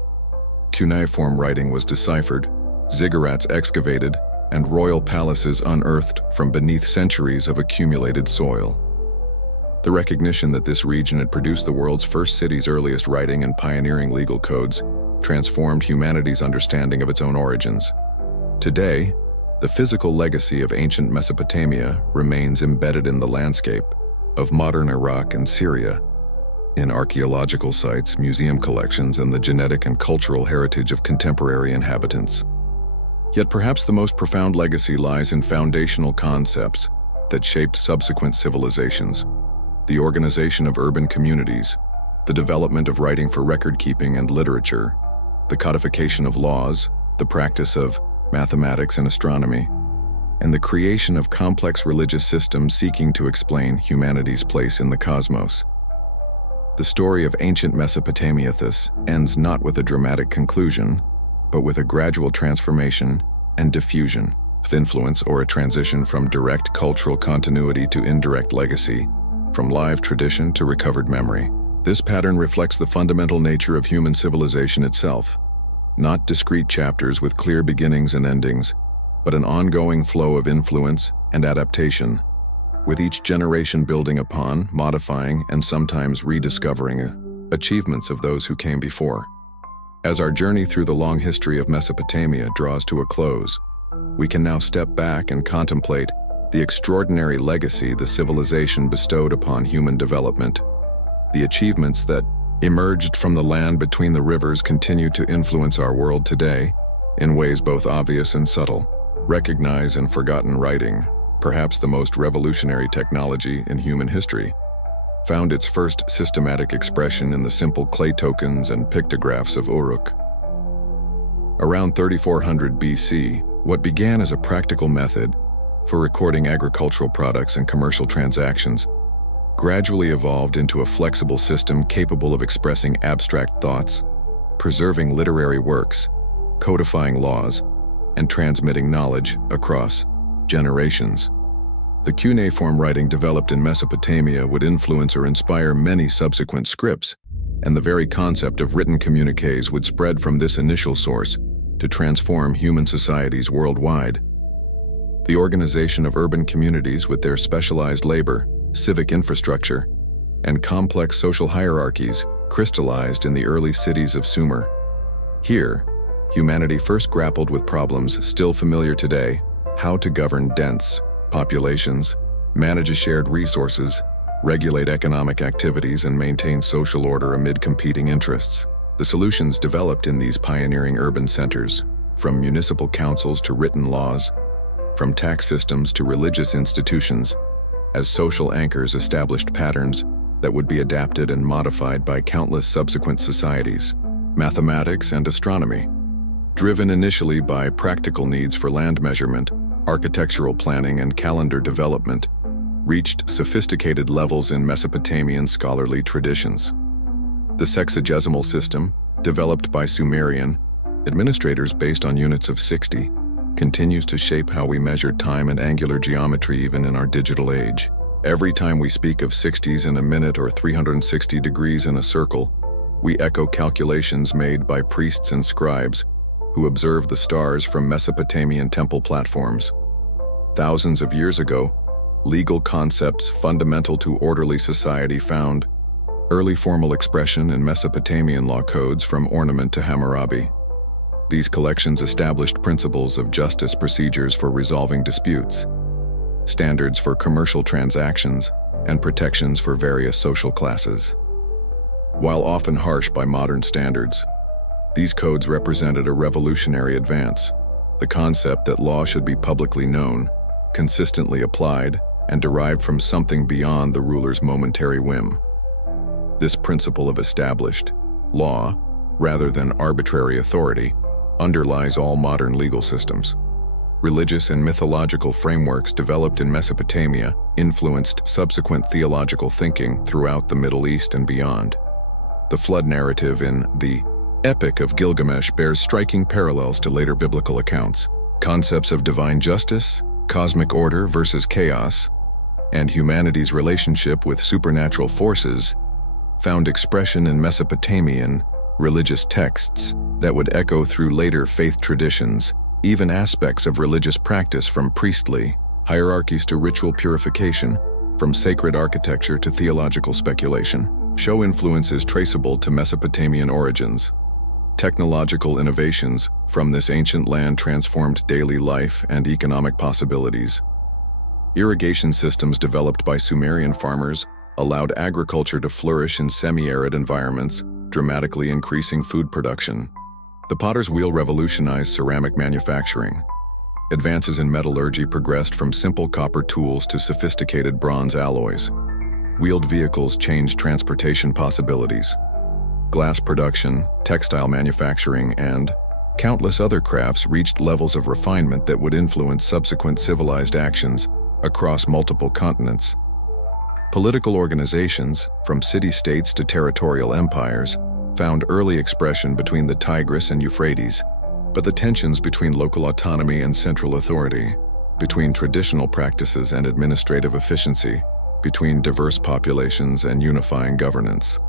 Cuneiform writing was deciphered, ziggurats excavated, and royal palaces unearthed from beneath centuries of accumulated soil. The recognition that this region had produced the world's first city's earliest writing and pioneering legal codes transformed humanity's understanding of its own origins. Today, the physical legacy of ancient Mesopotamia remains embedded in the landscape of modern Iraq and Syria, in archaeological sites, museum collections, and the genetic and cultural heritage of contemporary inhabitants. Yet perhaps the most profound legacy lies in foundational concepts that shaped subsequent civilizations: the organization of urban communities, the development of writing for record-keeping and literature, the codification of laws, the practice of mathematics and astronomy, and the creation of complex religious systems seeking to explain humanity's place in the cosmos. The story of ancient Mesopotamia thus ends not with a dramatic conclusion, but with a gradual transformation and diffusion of influence, or a transition from direct cultural continuity to indirect legacy, from live tradition to recovered memory. This pattern reflects the fundamental nature of human civilization itself, not discrete chapters with clear beginnings and endings, but an ongoing flow of influence and adaptation, with each generation building upon, modifying, and sometimes rediscovering achievements of those who came before. As our journey through the long history of Mesopotamia draws to a close, we can now step back and contemplate the extraordinary legacy the civilization bestowed upon human development. The achievements that emerged from the land between the rivers continue to influence our world today in ways both obvious and subtle. Recognize and forgotten writing, perhaps the most revolutionary technology in human history, found its first systematic expression in the simple clay tokens and pictographs of Uruk. Around 3400 BC, what began as a practical method for recording agricultural products and commercial transactions gradually evolved into a flexible system capable of expressing abstract thoughts, preserving literary works, codifying laws, and transmitting knowledge across generations. The cuneiform writing developed in Mesopotamia would influence or inspire many subsequent scripts, and the very concept of written communiques would spread from this initial source to transform human societies worldwide. The organization of urban communities with their specialized labor, civic infrastructure, and complex social hierarchies crystallized in the early cities of Sumer. Here, humanity first grappled with problems still familiar today: how to govern dense populations, manage shared resources, regulate economic activities, and maintain social order amid competing interests. The solutions developed in these pioneering urban centers, from municipal councils to written laws, from tax systems to religious institutions, as social anchors established patterns that would be adapted and modified by countless subsequent societies. Mathematics and astronomy, driven initially by practical needs for land measurement, architectural planning, and calendar development, reached sophisticated levels in Mesopotamian scholarly traditions. The sexagesimal system, developed by Sumerian administrators based on units of 60, continues to shape how we measure time and angular geometry even in our digital age. Every time we speak of 60s in a minute or 360 degrees in a circle, we echo calculations made by priests and scribes who observed the stars from Mesopotamian temple platforms. Thousands of years ago, legal concepts fundamental to orderly society found early formal expression in Mesopotamian law codes from ornament to Hammurabi. These collections established principles of justice, procedures for resolving disputes, standards for commercial transactions, and protections for various social classes. While often harsh by modern standards, these codes represented a revolutionary advance: the concept that law should be publicly known, consistently applied, and derived from something beyond the ruler's momentary whim. This principle of established law, rather than arbitrary authority, underlies all modern legal systems. Religious and mythological frameworks developed in Mesopotamia influenced subsequent theological thinking throughout the Middle East and beyond. The flood narrative in the Epic of Gilgamesh bears striking parallels to later biblical accounts. Concepts of divine justice, cosmic order versus chaos, and humanity's relationship with supernatural forces found expression in Mesopotamian religious texts that would echo through later faith traditions. Even aspects of religious practice, from priestly hierarchies to ritual purification, from sacred architecture to theological speculation, show influences traceable to Mesopotamian origins. Technological innovations from this ancient land transformed daily life and economic possibilities. Irrigation systems developed by Sumerian farmers allowed agriculture to flourish in semi-arid environments, dramatically increasing food production. The potter's wheel revolutionized ceramic manufacturing. Advances in metallurgy progressed from simple copper tools to sophisticated bronze alloys. Wheeled vehicles changed transportation possibilities. Glass production, textile manufacturing, and countless other crafts reached levels of refinement that would influence subsequent civilized actions across multiple continents. Political organizations, from city-states to territorial empires, found early expression between the Tigris and Euphrates, but the tensions between local autonomy and central authority, between traditional practices and administrative efficiency, between diverse populations and unifying governance.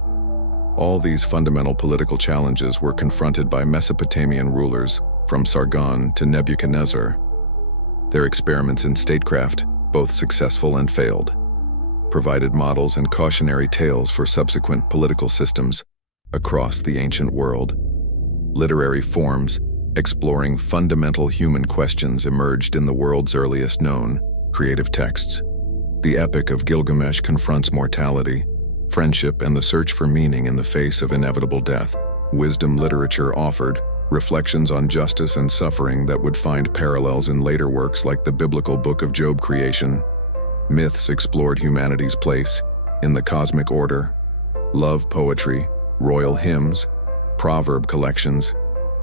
All these fundamental political challenges were confronted by Mesopotamian rulers, from Sargon to Nebuchadnezzar. Their experiments in statecraft, both successful and failed, provided models and cautionary tales for subsequent political systems across the ancient world. Literary forms exploring fundamental human questions emerged in the world's earliest known creative texts. The Epic of Gilgamesh confronts mortality, friendship, and the search for meaning in the face of inevitable death. Wisdom literature offered reflections on justice and suffering that would find parallels in later works like the biblical Book of Job creation. Myths explored humanity's place in the cosmic order, love poetry, royal hymns, proverb collections,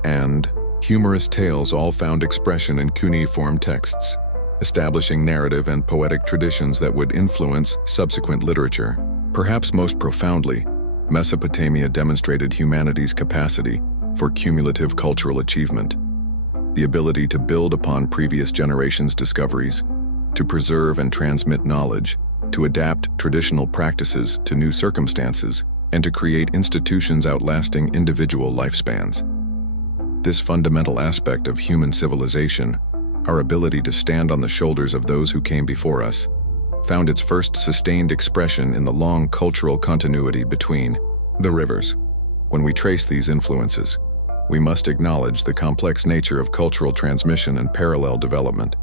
and humorous tales all found expression in cuneiform texts, establishing narrative and poetic traditions that would influence subsequent literature. Perhaps most profoundly, Mesopotamia demonstrated humanity's capacity for cumulative cultural achievement, the ability to build upon previous generations' discoveries, to preserve and transmit knowledge, to adapt traditional practices to new circumstances, and to create institutions outlasting individual lifespans. This fundamental aspect of human civilization, our ability to stand on the shoulders of those who came before us, found its first sustained expression in the long cultural continuity between the rivers. When we trace these influences, we must acknowledge the complex nature of cultural transmission and parallel development.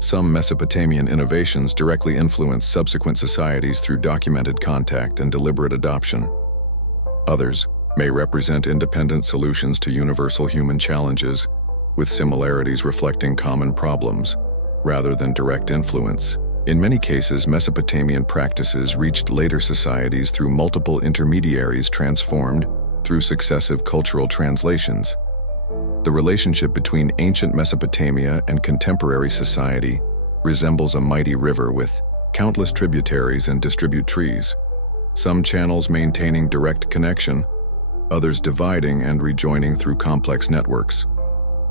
Some Mesopotamian innovations directly influenced subsequent societies through documented contact and deliberate adoption. Others may represent independent solutions to universal human challenges, with similarities reflecting common problems, rather than direct influence. In many cases, Mesopotamian practices reached later societies through multiple intermediaries transformed through successive cultural translations. The relationship between ancient Mesopotamia and contemporary society resembles a mighty river with countless tributaries and distributaries, some channels maintaining direct connection, others dividing and rejoining through complex networks,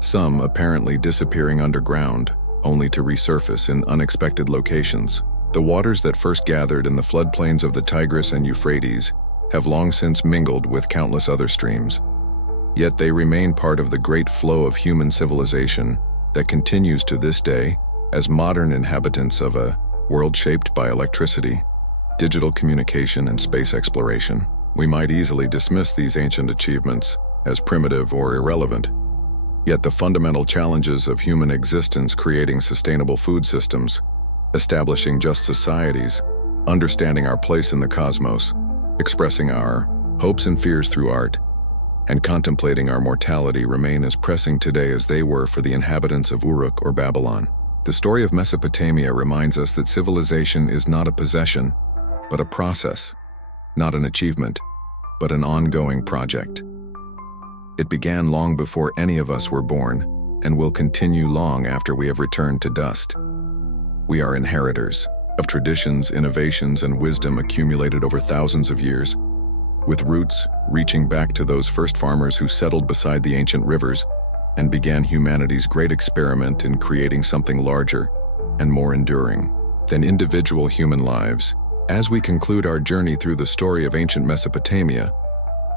some apparently disappearing underground, only to resurface in unexpected locations. The waters that first gathered in the floodplains of the Tigris and Euphrates have long since mingled with countless other streams. Yet they remain part of the great flow of human civilization that continues to this day as modern inhabitants of a world shaped by electricity, digital communication, and space exploration. We might easily dismiss these ancient achievements as primitive or irrelevant. Yet the fundamental challenges of human existence, creating sustainable food systems, establishing just societies, understanding our place in the cosmos, expressing our hopes and fears through art, and contemplating our mortality remain as pressing today as they were for the inhabitants of Uruk or Babylon. The story of Mesopotamia reminds us that civilization is not a possession, but a process, not an achievement, but an ongoing project. It began long before any of us were born, and will continue long after we have returned to dust. We are inheritors of traditions, innovations, and wisdom accumulated over thousands of years, with roots reaching back to those first farmers who settled beside the ancient rivers and began humanity's great experiment in creating something larger and more enduring than individual human lives. As we conclude our journey through the story of ancient Mesopotamia,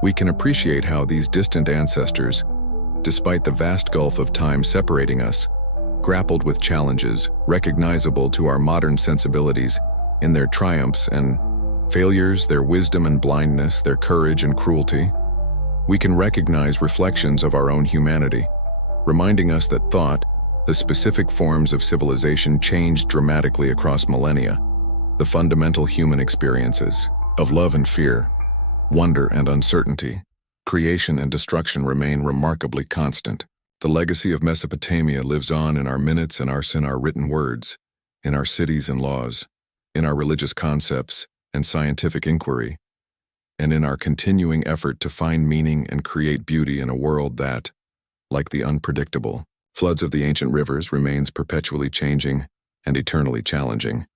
we can appreciate how these distant ancestors, despite the vast gulf of time separating us, grappled with challenges recognizable to our modern sensibilities in their triumphs and failures, their wisdom and blindness, their courage and cruelty. We can recognize reflections of our own humanity, reminding us that thought, the specific forms of civilization, changed dramatically across millennia. The fundamental human experiences of love and fear, wonder and uncertainty, creation and destruction remain remarkably constant. The legacy of Mesopotamia lives on in our minutes and in our written words, in our cities and laws, in our religious concepts and scientific inquiry, and in our continuing effort to find meaning and create beauty in a world that, like the unpredictable floods of the ancient rivers, remains perpetually changing and eternally challenging.